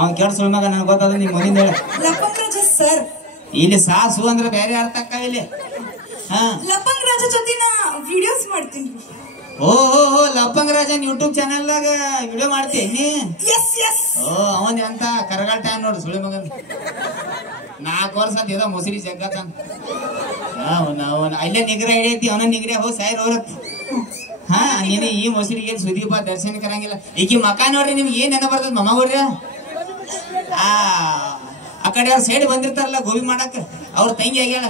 ಅವ್ನ್ ಕೆಡ್ಸ ಮಗ ನನ್ಗೆ ಗೊತ್ತಾದ ನಿಮ್ ಮನಿಂದ ಹೇಳ. ಲಪಂಗರಾಜ ಸರ್ ಇಲ್ಲಿ ಸಾಸು ಅಂದ್ರೆ ಬೇರೆ ಅರ್ಥ ಅಕ್ಕ ಇಲ್ಲಿ. ಲಪಂಗರಾಜ ಜೊತೆ ನಾ ವಿಡಿಯೋಸ್ ಮಾಡ್ತೀನಿ. ಓಹೋ ಅಪ್ಪಂಗರಾಜನ್ ಯೂಟ್ಯೂಬ್ ಚಾನೆಲ್ದಾಗ ವಿಡಿಯೋ ಮಾಡ್ತೀನಿ. Yes yes. ಓ ಅವನ್ ಅಂತ ಕರಗಾಲ ಟೈಮ್ ನೋಡ್ರಿ ಸುಳಿ ಮಗನ್ 4 ವರ್ಷ ಅಂತ ಇದ ಮೊಸರಿ ಜಗ್ಗತಾನ. ಅವನ ಅಲ್ಲೇ ನಿಗ್ರ ಹಿಡಿಯತಿ ಅವನ ನಿಗ್ರ ಹೋಗಿ ಸಾಯರ್ ಹೋರತ್. ಹಾ ನೀನು ಈ ಮೊಸರಿಗೆ ಸುದೀಪ ದರ್ಶನ ಕರಂಗಿಲ್ಲ. ಈಕಿ ಮಕ ನೋಡ್ರಿ ನಿಮ್ಗೆ ಏನ್ ನೆನ ಬರ್ತದ ಮಮ್ಮ ಹೋಡ್ರಿ. ಆ ಕಡೆ ಅವ್ರ ಸೈಡ್ ಬಂದಿರ್ತಾರಲ್ಲ ಗೋಬಿ ಮಾಡಕ್ ಅವ್ರ ತಂಗಿ ಆಗ್ಯಾಳ.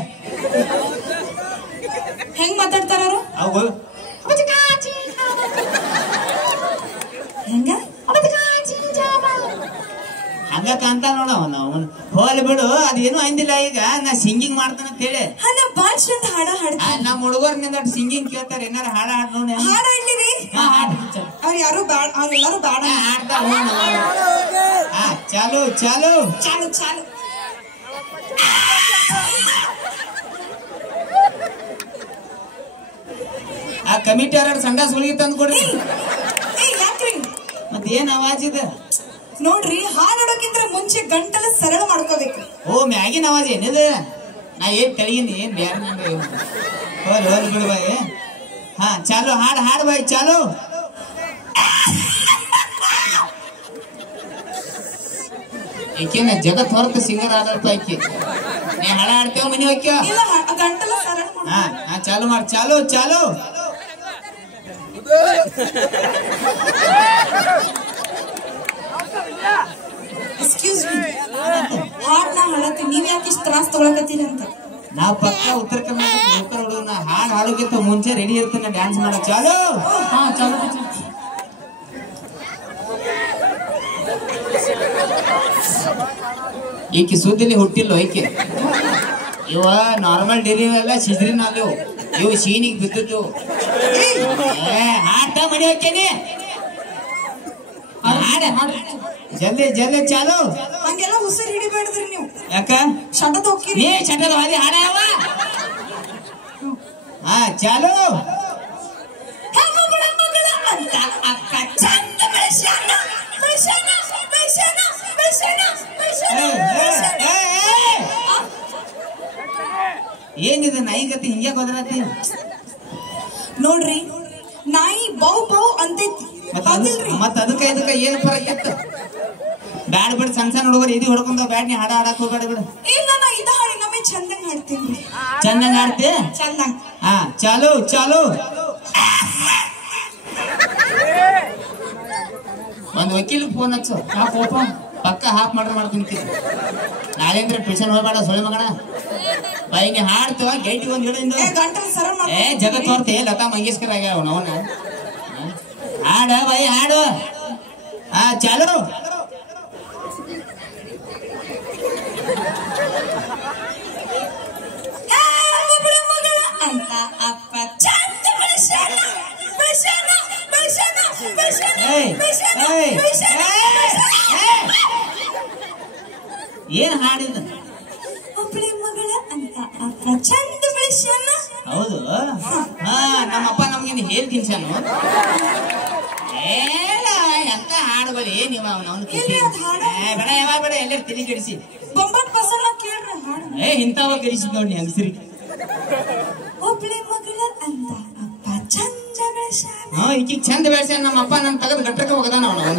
ಹೆಂಗ್ ಮಾತಾಡ್ತಾರ ಅವು ಹೆಂಗ ಹಂಗ ಕಾಂತ ನೋಡ ಅವನು ಹೋಲಿ ಬಿಡು. ಅದೇನು ಅಂದಿಲ್ಲ. ಈಗ ನಾ ಸಿಂಗಿಂಗ್ ಮಾಡ್ತಾನ ಅಂತ ಹೇಳಿ ಬಾಳ್ ಚಂದ ಹಾಡ ಹಾಡ್ತಾರ. ನಮ್ಮ ಹುಡುಗರ್ ನಿಂದ ಸಿಂಗಿಂಗ್ ಕೇಳ್ತಾರ. ಏನಾರ ಹಾಡ ಹಾಡ್ ನೋಡಿ. ಹಾಡ ಹೇಳಿರಿ ಅವ್ರು ಯಾರು ಬ್ಯಾಡ, ಅವ್ರೆಲ್ಲಾರು ಬ್ಯಾಡ ಹಾಡ್ತಾರ. ಚಾಲು ಚಾಲು ಚಾಲು ಚಾಲು. ಆ ಕಮಿಟಿ ಯಾರು ಸಂಡಾಸ್ ಹುಡುಗಿ ತಂದು ಕೊಡ್ರಿ. ಯಾಕ್ರಿ ಮತ್ ಏನ್ ಅವಾಜ್ ಇದೆ ನೋಡ್ರಿ. ಹಾಡೋಕ್ಕಿಂತ ಮುಂಚೆ ಗಂಟಲ ಸರಳ ಮಾಡ್ಕೋಬೇಕು. ಓ ಮ್ಯಾಗಿನ ಅವಾಜ್ ಏನಿದೆ? ನಾ ಏನ್ ತೆಳಗಿನಿ ಏನ್ ಬ್ಯಾರ ಹೋಲ್ ಹೋಲ್ ಬಿಡು ಬಾಯಿ. ಹಾ ಚಾಲು ಹಾಡ್ ಹಾಡ್ ಬಾಯಿ ಚಾಲು. ಈಕೇನ ಜಗತ್ ಹೊರತು ಸಿಂಗರ್ ಆದಲ್ಪ ಈಕಿ. ನೀ ಹಾಡ ಹಾಡ್ತೇವ ಮನಿ ಹೋಗ್ಯ. ಗಂಟಲ ಸರಳ. ಹಾ ಚಾಲು ಮಾಡಿ ಚಾಲು ಚಾಲು. ಎಕ್ಸ್ಕ್ಯೂಸ್ ಮೀ, ಹಾಡ್ನ ಹಾಡತ್ತಿ ನೀವ್ ಯಾಕೆ ಇಷ್ಟು ತ್ರಾಸ್ ತಗೊಳಕತ್ತೀರಿ ಅಂತ. ನಾ ಪಕ್ಕ ಉತ್ತರ ಕರ್ನಾಟಕ ಲೋಕಲ್ ಹುಡುಗ. ನಾ ಹಾಡ್ ಹಾಡೋಕ್ಕಿಂತ ಮುಂಚೆ ರೆಡಿ ಇರ್ತೇನೆ ಡ್ಯಾನ್ಸ್ ಮಾಡೋ. ಚಾಲು. ಹಾ ಚಲೋ. ಈಕಿ ಸುದ್ದಿಲಿ ಹುಟ್ಟಿಲ್ಲ. ಈಕೆ ಇವ ನಾರ್ಮಲ್ ಡೆಲಿವರಿ ಅಲ್ಲ, ಸಿಜ್ರಿನ ಅಲ್ಲಿವು. ಇವು ಶೀನಿಗೆ ಬಿದ್ದದ್ದು. ಹಾಡ್ತಾ ಮನಿ ಹೋಗ್ತೇನೆ. ಜಲ್ದಿ ಜಲ್ದಿ ಚಾಲು. ಹಂಗೆಲ್ಲ ಉಸಿರು ಹಿಡಿಬೇಡ್ರಿ ನೀವು. ಯಾಕ ಶಟದ ಹೋಗ್ತೀರಿ. ಚಟದ ಹಾದಿ ಹಾಡ ಯಾವ. ಹಾ ಚಾಲು. ಏನಿದೆ ನಾಯಿ ಗತಿ ಹಿಂಗೆ ಹೋದ್ರತಿ ನೋಡ್ರಿ. ನಾಯಿ ಬೌ ಬೌ ಅಂತೈತಿ. ಮತ್ತ ಅದಕ್ಕ ಇದಕ್ಕ ಏನ್ ಫರಕ್ ಇತ್ತ? ಬ್ಯಾಡ್ ಬಿಡ್. ಸಣ್ಣ ಸಣ್ಣ ಹುಡುಗರು ಇದಿ ಹೊಡ್ಕೊಂಡ ಬ್ಯಾಡ್. ನೀ ಹಾಡ ಹಾಡಕ್ ಹೋಗ್ಬೇಡ ಬಿಡು. ಇಲ್ಲ ನಾ ಇದ ಹಾಡಿ ನಮ್ಮೆ ಚಂದಂಗ್ ಹಾಡ್ತೀನಿ. ಚಂದಂಗ್ ಹಾಡ್ತಿ? ಚಂದಂಗ್. ಹಾ ಚಾಲು ಚಾಲು. ಒಂದ್ ವಕೀಲ್ ಫೋನ್ ಹಚ್ಚು. ಪಕ್ಕ ಹಾಫ್ ಮಾಡ್ತೀನಿ. ನಾಳೆಂದ್ರೆ ಟ್ಯೂಷನ್ ಹೋಗ್ಬೇಡ ಸೊಳ್ಳೆ ಮಗಣ. ಬೈಗೆ ಹಾಡ್ತವ ಗೇಟಿಗೆ ಒಂದ್ ಹಿಡಿದು ಜಗತ್ ಹೊರ್ತಿ ಲತಾ ಮಂಗೇಶ್ಕರ್ ಆಗ್ಯಾವ ಅವನ. ಹಾಡ ಬೈ ಹಾಡು. ಹಾ ಚಾಲು. ಅಂತ ಅಪ್ಪ ಚಂದ ಬೆಳೆಸೋಣ ಬೆಳೆಸೋಣ ಬೆಳೆಸೋಣ ಬೆಳೆಸೋಣ ಏನ್ ಹಾಡಿದ? ಒಬ್ಬಳೆ ಮಗಳ ಅಂತ ಅಪ್ಪ ಚಂದ ಬೆಳೆಸೋಣ. ಹೌದು. ಹಾ ನಮ್ಮಪ್ಪ ನಮ್ಗಿಂದ ಹೇಳಿ ತಿನ್ಸಾನು. ಎಂತ ಹಾಡುಗಳು ನೀವು ಅವನವನು ಬೇಡ ಯಾವ ಬೇಡ ಎಲ್ಲರೂ ತಲೆ ಕೆಡಿಸಿ. ಬೊಂಬಟ್ ಬಸಣ್ಣ ಕೇಳ್ರಿ ಹಾಡು. ಇಂಥವ ಕೆಡಿಸಿ ನೋಡಿ ಹಂಗಸ್ರಿ. ಒಬ್ಬಳೆ ಮಗಳ ಅಂತ ಅಪ್ಪ ಚಂದ ಬೆಳೆಸೋಣ. ಈಕಿ ಚಂದ ಬೆಳೆಸ. ನಮ್ಮಪ್ಪ ನನ್ ತಗದ್ ಗಟ್ಟಕ್ಕೆ ಹೋಗದಾನ ಅವನು.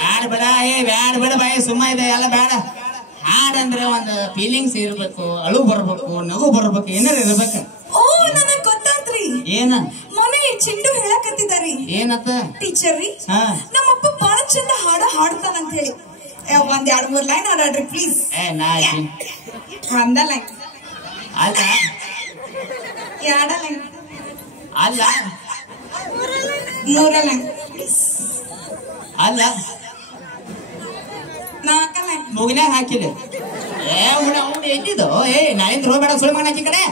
ಬ್ಯಾಡ ಬೇಡ ಬ್ಯಾಡ ಬೇಡ ಬಾಯಿ ಸುಮ್ಮ ಇದೆ ಎಲ್ಲ ಬೇಡ. ಹಾಡಂದ್ರೆ ಒಂದು ಫೀಲಿಂಗ್ಸ್ ಇರ್ಬೇಕು, ಅಳು ಬರ್ಬೇಕು, ನಗು ಬರ್ಬೇಕು, ಏನಾರು ಇರ್ಬೇಕು. ಓ ನನಗ್ ಗೊತ್ತಾತ್ರಿ. ಏನ ಮೊನ್ನೆ ಚಿಂಡು ಹೇಳಕತ್ತಿದಾರಿ. ಏನತ್ತ? ಟೀಚರ್ ರೀ, ನಮ್ಮಪ್ಪ ಬಾಳ ಚಂದ ಹಾಡ್ತಾನಂತ ಹೇಳಿ. ಒಂದ್ 2-3 ಲೈನ್ ಹಾಡ್ರಿ ಪ್ಲೀಸ್. ಒಂದ ಲೈನ್ ಅಲ್ಲ, 2 ಲೈನ್ ಅಲ್ಲ, 3 ಲೈನ್ ಅಲ್ಲ, 4 ಲೈನ್ ಮುಗಿನಾಗ ಹಾಕಿಲ್ಲ. ಎಲ್ಲಿದ್ದು? ನಾಳಿಂದ ಹೋಗ್ಬೇಡ ಸುಳ್ಳು ಮಗನ ಹಾಕಿ ಕಡೆ.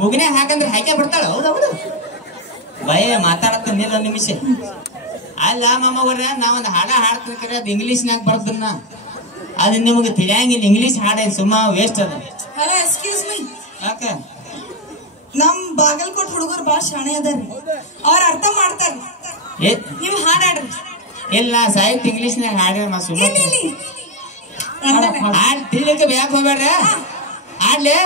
ಮುಗಿನಾಗ ಹಾಕಂದ್ರೆ ಹಾಕೇ ಬಿಡ್ತಾಳ. ಹೌದೌದು ಭಯ ಮಾತಾಡತ್ತ ನಿಲ್ಲ ನಿಮಿಷ. ಅಲ್ಲ ಮಾಮವ್ರ, ನಾವೊಂದು ಹಾಡ ಹಾಡ್ತಿರ್ತಾರೆ, ಅದು ಇಂಗ್ಲೀಷ್ನಾಗ ಬರ್ದನ್ನ. ಅದು ನಿಮಗೆ ತಿಳಿಯಂಗಿಲ್ಲ. ಇಂಗ್ಲೀಷ್ ಹಾಡ ಸುಮ್ಮ ವೇಸ್ಟ್ ಅದ. Hello excuse me. ಯಾಕ? ನಮ್ ಬಾಗಲಕೋಟ್ ಹುಡುಗರು ಬಾಳ ಶಾಣೆ ಅದಾರ. ಅವ್ರ ಅರ್ಥ ಮಾಡ್ತಾರ. ನೀವು ಹಾಡ್ರಿ. ಇಲ್ಲ ಸಾಹಿತ್ಯ ಇಂಗ್ಲೀಷ್ನಾಗ ಹಾಡ್ಯಾರ. ಮಾ ಸುಮ್ಮ ಹಾಡ್ ತಿಳಿಲಿಕ್ಕೆ ಬ್ಯಾಕ್ ಹೋಗ್ಬೇಡ್ರ. ಹಾಡ್ಲಿ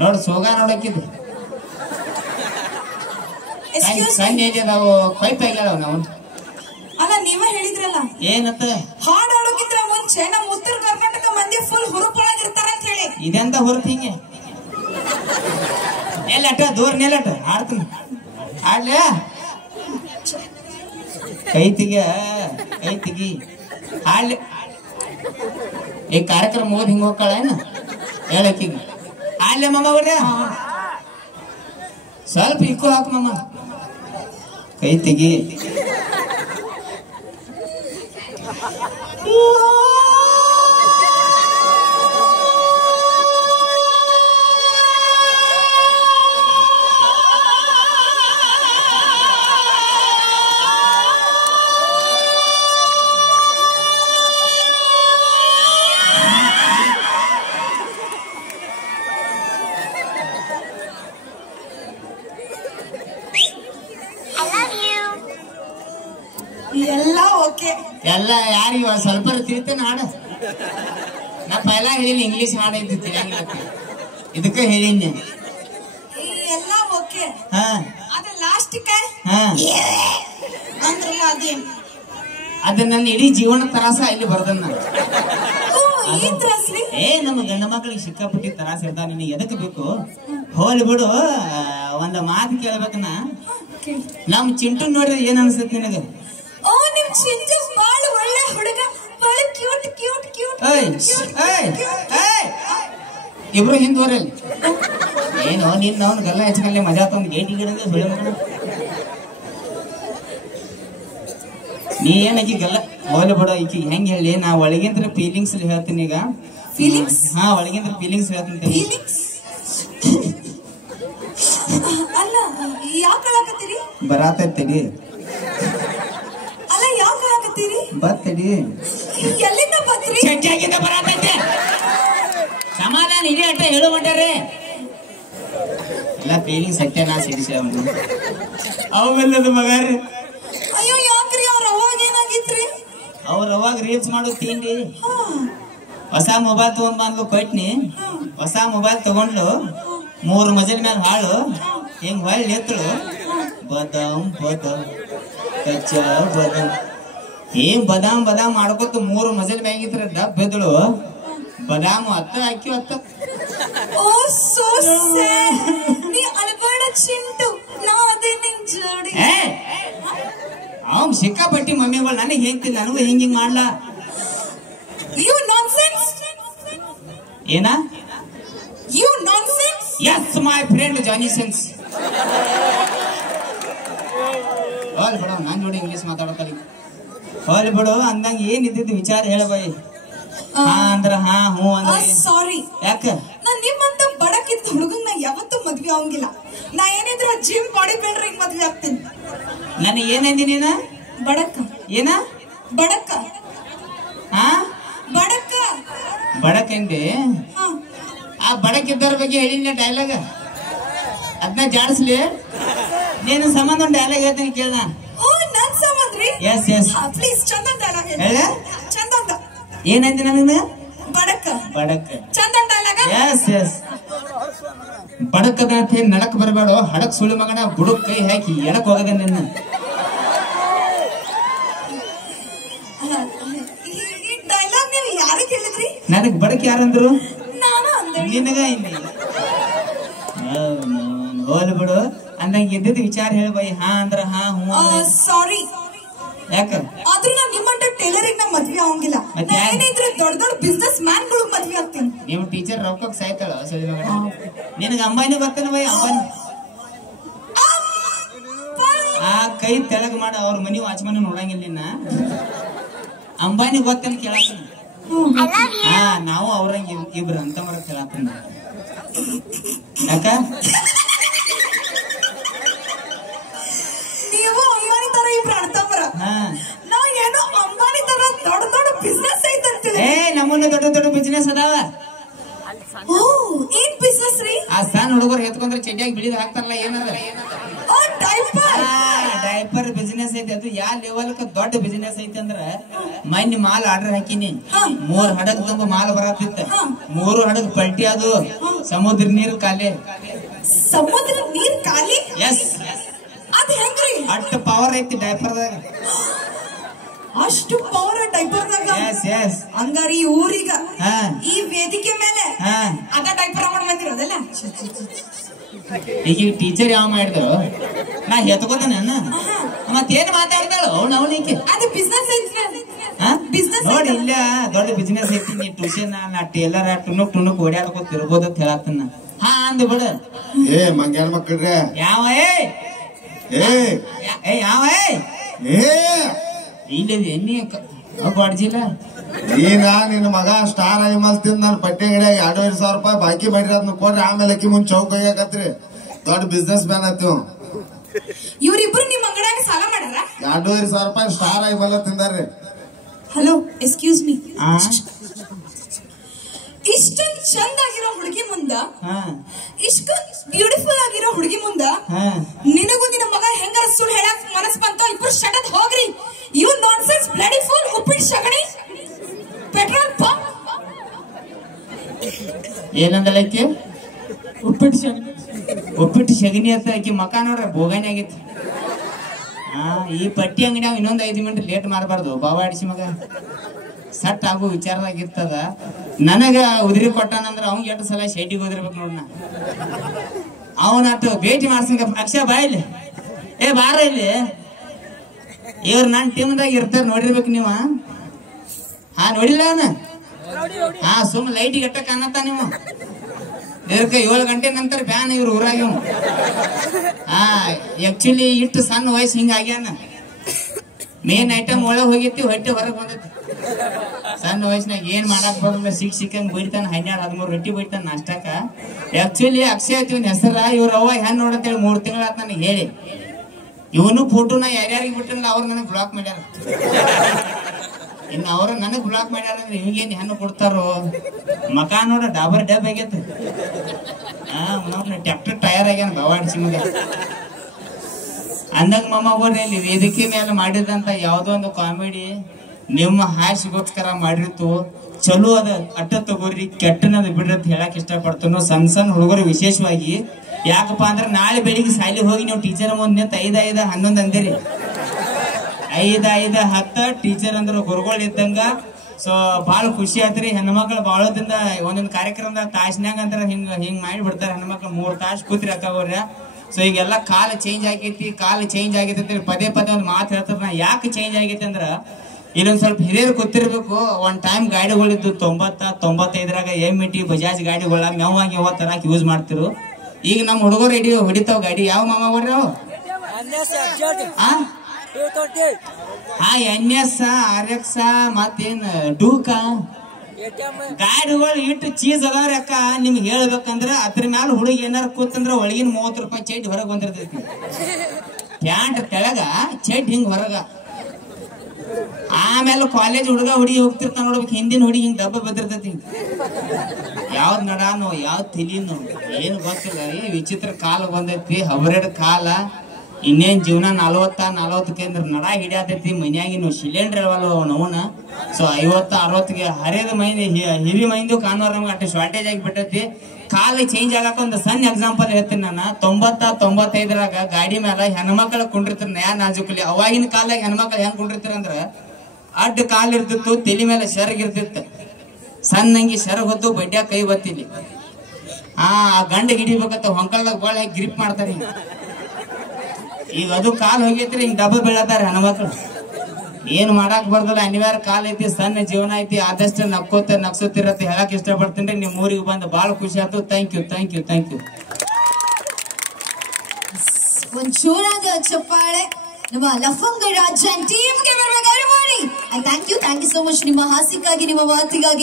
ನೋಡ್ ಸೋಗ ನೋಡಕ್ಕಿದ್ದು ಕಣ್ಣು ಅದಾವು ಪೈಪ್ ಆಗ್ಯಾವ ನಾವು. ಅಲ್ಲ ನೀವ ಹೇಳಿದ್ರಲ್ಲ ಏನತ್ತ ಹಾಡ್ ಆಡೋಕಿದ್ರ ಮುಂಚೆ ನಮ್ಮ ಉತ್ತರ ಕರ್ನಾಟಕ ಮಂದಿ ಫುಲ್ ಹುರುಪೊಳಗಿರ್ತಾರ ಅಂತ ಹೇಳಿ. ಇದೆಂತ ಹೊರತು ಹಿಂಗೆ ನೆಲಟ ದೂರ ನೆಲಟ ಆಡ್ತೀನಿ ಆಡ್ಲ ಕೈ ತೆಗಿ ಆಡ್ಲಿ. ಈ ಕಾರ್ಯಕ್ರಮ ಓದ್ ಹಿಂಗ ಹೋಗ್ಕಳ ಏನ ಹೇಳಕ್ಕಿಗೆ ಆಡ್ಲೆ ಮಮ್ಮ ಹೊಡ್ಯ ಸ್ವಲ್ಪ ಇಕ್ಕು ಹಾಕು ಮಮ್ಮ ಕೈ ತೆಗಿ. ಎಲ್ಲ ಓಕೆ ಎಲ್ಲ ಯಾರಿಗೆ ಸ್ವಲ್ಪ ತಿಳ್ತೇನೆ ಹಾಡ. ನಾ ಪೈಲ ಹೇಳಿನಿ ಇಂಗ್ಲಿಷ್ ಹಾಡ ಇದ್ದಿತ್ತು ಇದಕ್ಕ ಹೇಳಿನಿ. ಎಲ್ಲ ಓಕೆ ಹಾ ಅದ ಲಾಸ್ಟಿಕ ಹಾ ಅಂದ್ರಲ್ಲ ಅದೇನ್ ಅದ ನನ್ನ ಇಡೀ ಜೀವನ ತರಾಸ ಇಲ್ಲಿ ಬರ್ದನ್ನ. ಏನ್ ತ್ರಾಸ್ರಿ? ನಮ್ಮ ಗಂಡ ಮಕ್ಕಳಿಗೆ ಸಿಕ್ಕಾಪಟ್ಟಿ ತರಾಸ ಇರ್ತಾವ. ನಿನಗೆ ಎದಕ್ ಬೇಕು ಹೋಲಿ ಬಿಡು. ಒಂದ್ ಮಾತು ಕೇಳ್ಬೇಕನ ನಮ್ ಚಿಂಟು ನೋಡಿದ್ರೆ ಏನ್ ಅನ್ಸತ್ ನಿನಗ? ಓ ನಿಮ್ ಚಿಂಟು ಬಾಳ ಒಳ್ಳೆ ಹುಡುಗ, ಬಾಳ ಕ್ಯೂಟ್ ಕ್ಯೂಟ್ ಕ್ಯೂಟ್. ಇಬ್ರು ಹಿಂದ್ವರಲ್ಲಿ ಏನು ನಿನ್ನ ಅವ್ನ ಗಲ್ಲ ಹೆಚ್ಚಕಲ್ಲಿ ಮಜಾ ತಂದು ಗೇಟಿ ಗಿಡದ ಸುಳಿ ಮಗನ. ನೀ ಏನಕಿ ಗಲ್ಲ ಹೋಲಿ ಬಿಡು. ಈಕಿ ಹೆಂಗ್ ಹೇಳಿ ನಾ ಒಳಗಿಂದ್ರ ಫೀಲಿಂಗ್ಸ್ ಹೇಳ್ತೀನಿ ಈಗ. ಫೀಲಿಂಗ್ಸ್? ಹಾ ಒಳಗಿಂದ್ರ ಫೀಲಿಂಗ್ಸ್ ಹೇಳ್ತೀನಿ. ಫೀಲಿಂಗ್ಸ್ ಅಲ್ಲ ಯಾಕೆ ಹೇಳಕತ್ತೀರಿ? ಬರಾತೈತಿ ಅಲ್ಲ ಯಾಕೆ ಹೇಳಕತ್ತೀರಿ? ಬರ್ತಡಿ ಎಲ್ಲಿಂದ ಬಂದ್ರಿ? ಚಂಚಾಗಿಂದ ಬರಾತೈತೆ. ಸಮಾಧಾನ ಇಡೀ ಅಟ್ಟ ಹೇಳು ಮಾಡ್ಯಾರೆ ಎಲ್ಲ ಫೀಲಿಂಗ್ಸ್ ಸತ್ಯ ನಾ ಸಿಡಿಸಿ ಅವೆಲ್ಲದ ಮಗಾರಿ. ಅಯ್ಯೋ ಯಾಕ್ರಿ ಅವ್ರ ಅವಾಗ ಏನಾಗಿತ್ರಿ? ಅವ್ರ ಅವಾಗ ರೀಲ್ಸ್ ಮಾಡೋ ತಿಂಡಿ ಹೊಸ ಮೊಬೈಲ್ ತಗೊಂಡ್ ಬಂದ್ಲು ಕೊಟ್ನಿ. ಹೊಸ ಮೊಬೈಲ್ ತಗೊಂಡ್ಲು 3 ಮಜಲ್ ಮ್ಯಾಲ ಹಾಳು ಹಿಂಗ್ ಹೊಳ್ಳಿ ಎತ್ತಳು ಬದಾಮ್ ಬದಾಮ್ ಕಚ್ಚ ಬದಾಮ್ ಏನ್ ಬದಾಮ್ ಬದಾಮ್ ಮಾಡ್ಕೊತ 3 ಮಜಲ್ ಮ್ಯಾಗಿತ್ರ ಡಬ್ ಎದ್ದಳು ಬದಾಮ್ ಅತ್ತ ಹಾಕಿ ಅತ್ತ. Oh so sad. ನೀ ಅಳಬೇಡ ಚಿಂಟು, ನಾ ಅದೇ ನಿನ್ ಜೋಡಿ. ಅವ್ನ್ ಸಿಕ್ಕಾಪಟ್ಟಿ ಮಮ್ಮಿಗಳು ನನಗೆ ಹೇಳ್ತೀನಿ, ನನಗೂ ಹಿಂಗಿಂಗ್ ಮಾಡ್ಲಾ. You nonsense. ಏನ you nonsense? Yes my friend Johnny sense. ಹೋಲ್ ಬಿಡು ನಾನ್ ನೋಡಿ ಇಂಗ್ಲಿಷ್ ಮಾತಾಡೋಕಲ್ಲಿ. ಹೋಲ್ ಬಿಡು ಅಂದಂಗ ಏನ್ ಇದ್ದಿದ್ದು ವಿಚಾರ ಹೇಳಬಾಯಿ. ಹಾ ಅಂದ್ರ ಹಾ ಹ್ಞೂ ಅಂದ್ರ ಸಾರಿ. ಯಾಕ? ನಾನ್ ನಿಮ್ಮಂತ ಬಡಕಿದ್ದ ಹುಡುಗನ್ ನಾ ಯಾವತ್ತೂ ಮದ್ವೆ ಆಗಂಗಿಲ್ಲ. ನಾ ಏನಿದ್ರು ಜಿಮ್ ಬಾಡಿ ಬಿಲ್ಡರ್ ಮದ್ವೆ ಆಗ್ತೀನಿ. ನನಗೆ ಏನಂದಿ ನೀನ? ಬಡಕ. ಏನ ಬಡಕ? ಹಾ ಬಡಕ ಬಡಕ್ ಎಂದಿ? ಆ ಬಡಕ್ ಇದ್ದವ್ರ ಬಗ್ಗೆ ಹೇಳಿನ ಡೈಲಾಗ್ ಅದನ್ನ ಜಾಡಿಸ್ಲಿ. ನೀನು ಸಂಬಂಧ ಒಂದು ಡೈಲಾಗ್ ಹೇಳ್ತೀನಿ ಕೇಳ. ಓ ನನ್ ಸಂಬಂಧ ರೀ? Yes yes please Chandan dialogue ಹೇಳ. ಚಂದನ್ ಏನಂದಿ ನನಗ? ಬಡಕ ಬಡಕ್. ಚಂದನ್ ಡೈಲಾಗ್? ಎಸ್ ಎಸ್ ಬಡಕದ ಅಂತ ನಡಕ್ ಬರಬೇಡ. ಹಡಕ್ ಸುಳಿ ಮಗನ ಬುಡಕ್ ಕೈ ಹಾಕಿ ಎಡಕ್ ಹೋಗದ ನಿನ್ನ. ಈ ಡೈಲಾಗ್ ನೀವು ಯಾರಿಗೆ ಹೇಳಿದ್ರಿ? ನನಗ್ ಬಡಕ್ ಯಾರಂದ್ರು? ನಾನು ಅಂದೆ. ನಿನಗ ಇಲ್ಲಿ ಹೋಲ್ ಬಿಡು ಅಂದಂಗ ಇದ್ದಿದ್ ವಿಚಾರ ಹೇಳ್ಬಾಯಿ. ಹಾ ಅಂದ್ರ ಹಾ ಹ್ಞೂ. ಸಾರಿ. ಯಾಕ? ಆದ್ರೂ ನಾ ನಿಮ್ಮಂತ ಟೈಲರಿಂಗ್ ನಾ ಮದ್ವೆ ಆಗಂಗಿಲ್ಲ. ಏನಿದ್ರೆ ದೊಡ್ಡ ದೊಡ್ಡ ಬಿಸ್ನೆಸ್ ಮ್ಯಾನ್ ಗಳು ಮದ್ವೆ ಆಗ್ತೀನಿ. ನೀವು ಟೀಚರ್ ರೊಕ್ಕಕ್ ಸಾಯ್ತಾಳ ಸುಳಿ ಮಗನ. ನಿನಗ ಅಂಬಾನಿ ಗೊತ್ತೇನ ಬೈ? ಅಂಬಾನಿ ಆ ಕೈ ತೆಳಗ್ ಮಾಡ ಅವ್ರ ಮನಿ ವಾಚ್ಮನ್ ನೋಡಂಗಿಲ್ಲ ನಿನ್ನ. ಅಂಬಾನಿ ಗೊತ್ತೇನ ಕೇಳಾತೀನಿ. ಹಾ ನಾವು ಅವ್ರಂಗ ಇಬ್ರು ಅಂತ ಮರ ಕೇಳಾತೀನಿ. ಯಾಕ? ನೀವು ಅಂಬಾನಿ ತರ ಇಬ್ರು ಅಣ್ತಂಬ್ರ. ನಾ ಏನೋ ಅಂಬಾನಿ ತರ ದೊಡ್ಡ ದೊಡ್ಡ ಬಿಸ್ನೆಸ್ ಐತಂತೀವಿ. ನಮ್ಮನ್ನ ದೊಡ್ಡ ದೊಡ್ಡ ಬಿಸ್ನೆಸ್ ಅದಾವ. ಏನ್ ಬಿಸ್ನೆಸ್ ರೀ? ಆ ಸಣ್ಣ ಹುಡುಗರು ಎತ್ಕೊಂಡ್ರೆ ಚಡ್ಡಿಯಾಗಿ ಬಿಳಿದ್ ಹಾಕ್ತಾರಲ್ಲ ಏನದ? ಡೈಪರ್ ಬಿಸ್ನೆಸ್ ಐತಿ. ಅದು ಯಾವ ಲೆವೆಲ್ ದೊಡ್ಡ ಬಿಸ್ನೆಸ್ ಐತಿ ಅಂದ್ರ ಮೊನ್ನೆ ಮಾಲ್ ಆರ್ಡರ್ ಹಾಕಿನಿ. 3 ಹಡಗ್ ತುಂಬ ಮಾಲ್ ಬರತ್ತಿತ್ತ. 3 ಹಡಗ್ ಪಲ್ಟಿ ಅದು. ಸಮುದ್ರ ನೀರು ಖಾಲಿ. ಸಮುದ್ರ ನೀರ್ ಖಾಲಿ? ಎಸ್. ಅದ ಅದ್ ಹೆಂಗ್ರಿ ಅಷ್ಟು ಪವರ್ ಐತಿ ಡೈಪರ್ದಾಗ. ಅಷ್ಟು ಪವರ್ ಡೈಪರ್ದಾಗ. ಹಂಗಾರಿ ಊರಿಗ ಈ ವೇದಿಕೆ ಮೇಲೆ ಅದ ಡೈಪರ್ ಹಾಕೊಂಡ್ ಬಂದಿರೋದಲ್ಲ. ಈಗ ಟೀಚರ್ ಯಾವ ಮಾಡಿದ್ರು ನಾ ಹೆತ್ಕೋತಾನ ಮತ್ತೇನ್ ಮಾತಾಡ್ತಾಳು ಅವನಿಗೆ. ಅದು ಬಿಸ್ನೆಸ್ ನೋಡಿ ಇಲ್ಲ ದೊಡ್ಡ ಬಿಸ್ನೆಸ್ ಐತಿ. ನೀ ಟ್ಯೂಷನ್ ನಾ ಟೇಲರ್ ಟುನುಕ್ ಓಡಾಡ್ಕೊತಿರ್ಬೋದು ಅಂತ ಹೇಳತ್ತನ್ನ. ಹಾ ಅಂದ್ ಬಿಡ. ಏ ಮಂಗ್ಯಾನ ಮಕ್ಕಳ್ರೆ ಯಾವ ಯಾವ ಇಲ್ಲಿ ಎಣ್ಣೆ ಬಡ್ಜಿಲ್ಲ. ನೀನಾ ನಿನ್ನ ಮಗ ಸ್ಟಾರ್ ಐಮಲ್ ತಿಂದ್ ನನ್ ಪಟ್ಟಿ ಅಂಗಡಿಯಾಗ 2,500 ರೂಪಾಯಿ ಬಾಕಿ ಮಾಡಿರ ಅದನ್ನ ಕೊಡ್ರಿ. ಆಮೇಲೆ ಅಕ್ಕಿ ಮುಂದ್ ಚೌಕ್ ಹೋಗ್ಯಾಕತ್ರಿ. ದೊಡ್ಡ ಬಿಸ್ನೆಸ್ ಮ್ಯಾನ್ ಆಯ್ತು. ಇವ್ರಿಬ್ರು ನಿಮ್ ಅಂಗಡಿಯಾಗ ಸಾಲ ಮಾಡ್ಯಾರ. 2,500 ರೂಪಾಯಿ ಸ್ಟಾರ್ ಐಮಲ್ ತಿಂದಾರ್ರಿ. Hello excuse me. ಇಷ್ಟೊಂದು ಚಂದ ಆಗಿರೋ ಹುಡುಗಿ ಮುಂದ, ಇಷ್ಟೊಂದು ಬ್ಯೂಟಿಫುಲ್ ಆಗಿರೋ ಹುಡುಗಿ ಮುಂದ ನಿನಗೂ ನಿನ್ನ ಮಗ ಹೆಂಗಾರ ಸುಳ್ಳು ಹೇಳಕ್ ಮನಸ್ ಬಂತ? ಇಬ್ರು ಶಟದ್ ಹೋಗ್ರಿ. You nonsense bloody fool. ಉಪ್ಪಿಟ್ಟು ಸಗಣಿ ಪೆಟ್ರೋಲ್ ಪಂಪ್. ಏನಂದಳಕ್ಕೆ? ಉಪ್ಪಿಟ್ಟು ಸಗಣಿ ಅಂತ ಆಕಿ ಮಕ ನೋಡ್ರ ಬೋಗಾನಿ ಆಗಿತ್ತು. ಈ ಪಟ್ಟಿ ಅಂಗಡಿ ಇನ್ನೊಂದು 5 ಮಿನಿಟ್ ಲೇಟ್ ಮಾಡಬಾರ್ದು. ಬಾವಾಡಿಸಿ ಮಗ ಸಟ್ ಆಗೋ ವಿಚಾರದಾಗಿರ್ತದ. ನನಗ ಉದಿರಿ ಕೊಟ್ಟಾನಂದ್ರ ಅವ್ನಿಗೆ 8 ಸಲ ಶೆಡ್ಡಿಗೆ ಓದಿರ್ಬೇಕು ನೋಡ್ನ. ಅವನಟ್ಟು ಭೇಟಿ ಮಾಡ್ಸಂಗ ಅಕ್ಷಯ ಬಾಯಿಲಿ. ಬಾರ ಇಲ್ಲಿ. ಇವ್ರು ನನ್ನ ಟೀಮ್ದಾಗ ಇರ್ತಾರ ನೋಡಿರ್ಬೇಕು ನೀವು. ನೋಡಿಲ್ಲ ಅವನ. ಸುಮ್ ಲೈಟಿಗೆ ಅಟ್ಟ ಕಾಣತ್ತ ನೀವು. ಇದಕ್ಕ 7 ಗಂಟೆ ನಂತರ ಬ್ಯಾನ್ ಇವ್ರು ಊರಾಗ. ಆಕ್ಚುಲಿ ಇಟ್ಟು ಸಣ್ಣ ವಯಸ್ಸು ಹಿಂಗಾಗ್ಯಾನ. ಮೇನ್ ಐಟಮ್ ಒಳಗೆ ಹೋಗಿತ್ತು, ಹೊಟ್ಟೆ ಹೊರಗೆ ಬಂದೈತಿ. ಸಣ್ಣ ವಯಸ್ಸಿನಾಗ ಏನ್ ಮಾಡಕ್ ಬರೋದಿಲ್ಲ. ಸಿಕ್ಕಂಗ್ ಬೈತಾನ. 12-13 ರೊಟ್ಟಿ ಬೈತಾನ ನಾಷ್ಟಕ್ಕ. ಆಕ್ಚುಲಿ ಅಕ್ಷಯ ಇವನ್ ಹೆಸರ. ಇವ್ರ ಅವ್ವ ಹೆಣ್ ನೋಡಂತೇಳಿ 3 ತಿಂಗಳಾತ ನನಗೆ ಹೇಳಿ. ಇವನು ಫೋಟೋನ ಯಾರ್ಯಾರಿಗೆ ಬಿಟ್ಟಿಲ್ಲ ಅವ್ರು ನನಗ್ ಬ್ಲಾಕ್ ಮಾಡ್ಯಾರ. ಇನ್ನು ಅವ್ರ ನನಗ್ ಬ್ಲಾಕ್ ಮಾಡ್ಯಾರ ಅಂದ್ರೆ ಇವಾಗೇನ್ ಹೆಣ್ಣು ಕೊಡ್ತಾರೋ? ಮಕ ನೋಡ ಡಾಬರ್ ಡಬ್ ಆಗೈತೆ. ಟ್ರ್ಯಾಕ್ಟರ್ ಟೈರ್ ಆಗ್ಯಾನ ಗವಾಡಿಸಿ ಮಗ. ಅಂದಂಗ ಮಮ್ಮ ಹೋಗ್ರಿ ಇಲ್ಲಿ ವೇದಿಕೆ ಮೇಲೆ ಮಾಡಿದಂತ ಯಾವ್ದೋ ಒಂದು ಕಾಮಿಡಿ ನಿಮ್ಮ ಹಾಸ್ಯಗೋಸ್ಕರ ಮಾಡಿರ್ತು. ಚಲೋ ಅದ ಅಟ್ಟ ತಗೋರಿ, ಕೆಟ್ಟನದ ಬಿಡ್ರಿ ಅಂತ ಹೇಳಕ್ ಇಷ್ಟಪಡ್ತಾನೋ. ಸಣ್ಣ ಹುಡುಗರು ವಿಶೇಷವಾಗಿ. ಯಾಕಪ್ಪ ಅಂದ್ರೆ ನಾಳೆ ಬೆಳಿಗ್ಗೆ ಶಾಲೆ ಹೋಗಿ ನೀವು ಟೀಚರ್ ಮುಂದೆ 5-5-11 ಅಂದಿರಿ. 5-5-10 ಟೀಚರ್ ಅಂದ್ರೆ ಗುರುಗಳು ಇದ್ದಂಗ. ಸೊ ಬಾಳ ಖುಷಿ ಆಯ್ತ್ರಿ. ಹೆಣ್ಮಕ್ಳು ಬಾಳೋದ್ರಿಂದ ಒಂದೊಂದು ಕಾರ್ಯಕ್ರಮದ ತಾಸಿನಾಗ ಅಂದ್ರೆ ಹಿಂಗ್ ಮಾಡಿ ಬಿಡ್ತಾರೆ. ಹೆಣ್ಮಕ್ಳು 3 ತಾಸು ಕೂತ್ರಿ ಅಕ್ಕವ್ರ. ಸೊ ಈಗೆಲ್ಲ ಕಾಲ ಚೇಂಜ್ ಆಗೈತಿ ಅಂತ ಪದೇ ಒಂದು ಮಾತು ಹೇಳ್ತಾರ. ನಾ ಯಾಕೆ ಚೇಂಜ್ ಆಗೈತಿ ಅಂದ್ರ ಇಲ್ಲೊಂದ್ ಸ್ವಲ್ಪ ಹಿರಿಯರು ಗೊತ್ತಿರ್ಬೇಕು. ಒಂದ್ ಟೈಮ್ ಗಾಡಿಗಳಿದ್ದು 90-95ರಾಗ MT ಬಜಾಜ್ ಗಾಡಿಗಳ ಮೇವಾಗಿ ತರಾಕ್ ಯೂಸ್ ಮಾಡ್ತಿರು. ಈಗ ನಮ್ ಹುಡುಗರು ಹೊಡಿತಾವ್ ಗಾಡಿ. ಯಾವ ಮಾಮ ಹೊಡ್ರಿ ಅವು? NS RX ಮತ್ತೇನ್ ಡೂಕ ಗಾಡಿಗಳು ಇಟ್ಟು ಚೀಸ್ ಅದಾವ್ರಿ ಅಕ್ಕ. ನಿಮ್ಗೆ ಹೇಳ್ಬೇಕಂದ್ರ ಅದ್ರ ಮ್ಯಾಲ ಹುಡುಗಿ ಏನಾರ ಕೂತಂದ್ರ ಒಳಗಿನ 30 ರೂಪಾಯಿ ಚೈಟ್ ಹೊರಗೆ ಬಂದಿರ್ತೈತಿ. ಪ್ಯಾಂಟ್ ತೆಳಗ ಚೈಟ್ ಹಿಂಗ್ ಹೊರಗ. ಆಮೇಲೆ ಕಾಲೇಜ್ ಹುಡುಗ ಹುಡುಗಿ ಹೋಗ್ತಿರ್ತಾನ ನೋಡ್ಬೇಕು. ಹಿಂದಿನ ಹುಡುಗಿ ಹಿಂಗ್ ದಬ್ಬ ಬದಿರ್ತೈತಿ. ಯಾವ್ದ್ ನಡಾನೋ ಯಾವ್ದ್ ತಿಳಿನೋ ಏನು ಗೊತ್ತಿಲ್ಲ. ವಿಚಿತ್ರ ಕಾಲ ಬಂದೈತಿ. ಹಬರೇಡ್ ಕಾಲ. ಇನ್ನೇನ್ ಜೀವನ 40 ನಡ ಹಿಡಿಯತೈತಿ. ಮನ್ಯಾಗಿನ ಸಿಲಿಂಡರ್ ಅವನ. ಸೊ 50-60ಗೆ ಹರಿದ ಮೈಂದಿ ಹಿರಿ ಮೈಂದು ಕಾಣೋರ್ ನಮ್ಗೆ ಅಷ್ಟು ಶಾರ್ಟೇಜ್ ಆಗಿ ಬಿಟ್ಟೈತಿ. ಕಾಲ ಚೇಂಜ್ ಆಗಕ್ಕ ಒಂದು ಸಣ್ಣ ಎಕ್ಸಾಂಪಲ್ ಹೇಳ್ತೀನಿ ನಾನು. 90-95ರಾಗ ಗಾಡಿ ಮೇಲೆ ಹೆಣ್ಮಕ್ಳು ಕುಂಡಿರ್ತಾರ ನಯಾ ನಾಜುಕಲಿ. ಅವಾಗಿನ ಕಾಲದಾಗ ಹೆಣ್ಮಕ್ಳು ಹೆಂಗ್ ಕುಂಡಿರ್ತಾರ ಅಂದ್ರ ಅಡ್ಡ ಕಾಲ್ ಇರ್ತಿತ್ತು, ತಲೆ ಮೇಲೆ ಸೆರಗ್ ಇರ್ತಿತ್ತು. ಸಣ್ಣಂಗಿ ಸೆರಗ್ ಹೊತ್ತು ಬಡ್ಡ್ಯಾಗ ಕೈ ಬತ್ತಿಲಿ. ಗಂಡ ಹಿಡಿಬೇಕತ್ತ ಹೊಂಕಲ್ದಾಗ ಬಾಳ ಗ್ರಿಪ್ ಮಾಡ್ತಾರೆ. ಈಗ ಅದು ಕಾಲ್ ಹೋಗೈತ್ರಿ. ಹಿಂಗ್ ಡಬ್ಬ ಬೀಳತಾರ ಹೆಣ್ಮಕ್ಳು. ಏನ್ ಮಾಡಾಕ್ ಬರ್ದಲ್ಲ, ಅನಿವಾರ್ಯ ಕಾಲ ಐತಿ, ಸಣ್ಣ ಜೀವನ ಐತಿ. ಆದಷ್ಟು ನಗ್ಸೋತಿರತ್ತೆ ಹೇಳಕ್ ಇಷ್ಟಪಡ್ತೀನಿ. ನಿಮ್ ಊರಿಗೆ ಬಂದು ಬಹಳ ಖುಷಿ ಆಯ್ತು. Thank you. ಒಂದ್ ಜೋರಾದ ಚಪ್ಪಾಳೆ ನಮ್ಮ ಲಫಂಗ ರಾಜ ಟೀಮ್ಗೆ ಬರ್ಬೇಕಾದ್ರೆ ಮಾಡಿ. ಥ್ಯಾಂಕ್ ಯು ಸೋ ಮಚ್ ನಿಮ್ಮ ಹಾಸ್ಯಕ್ಕಾಗಿ, ನಿಮ್ಮ ಮಾತಿಗಾಗಿ.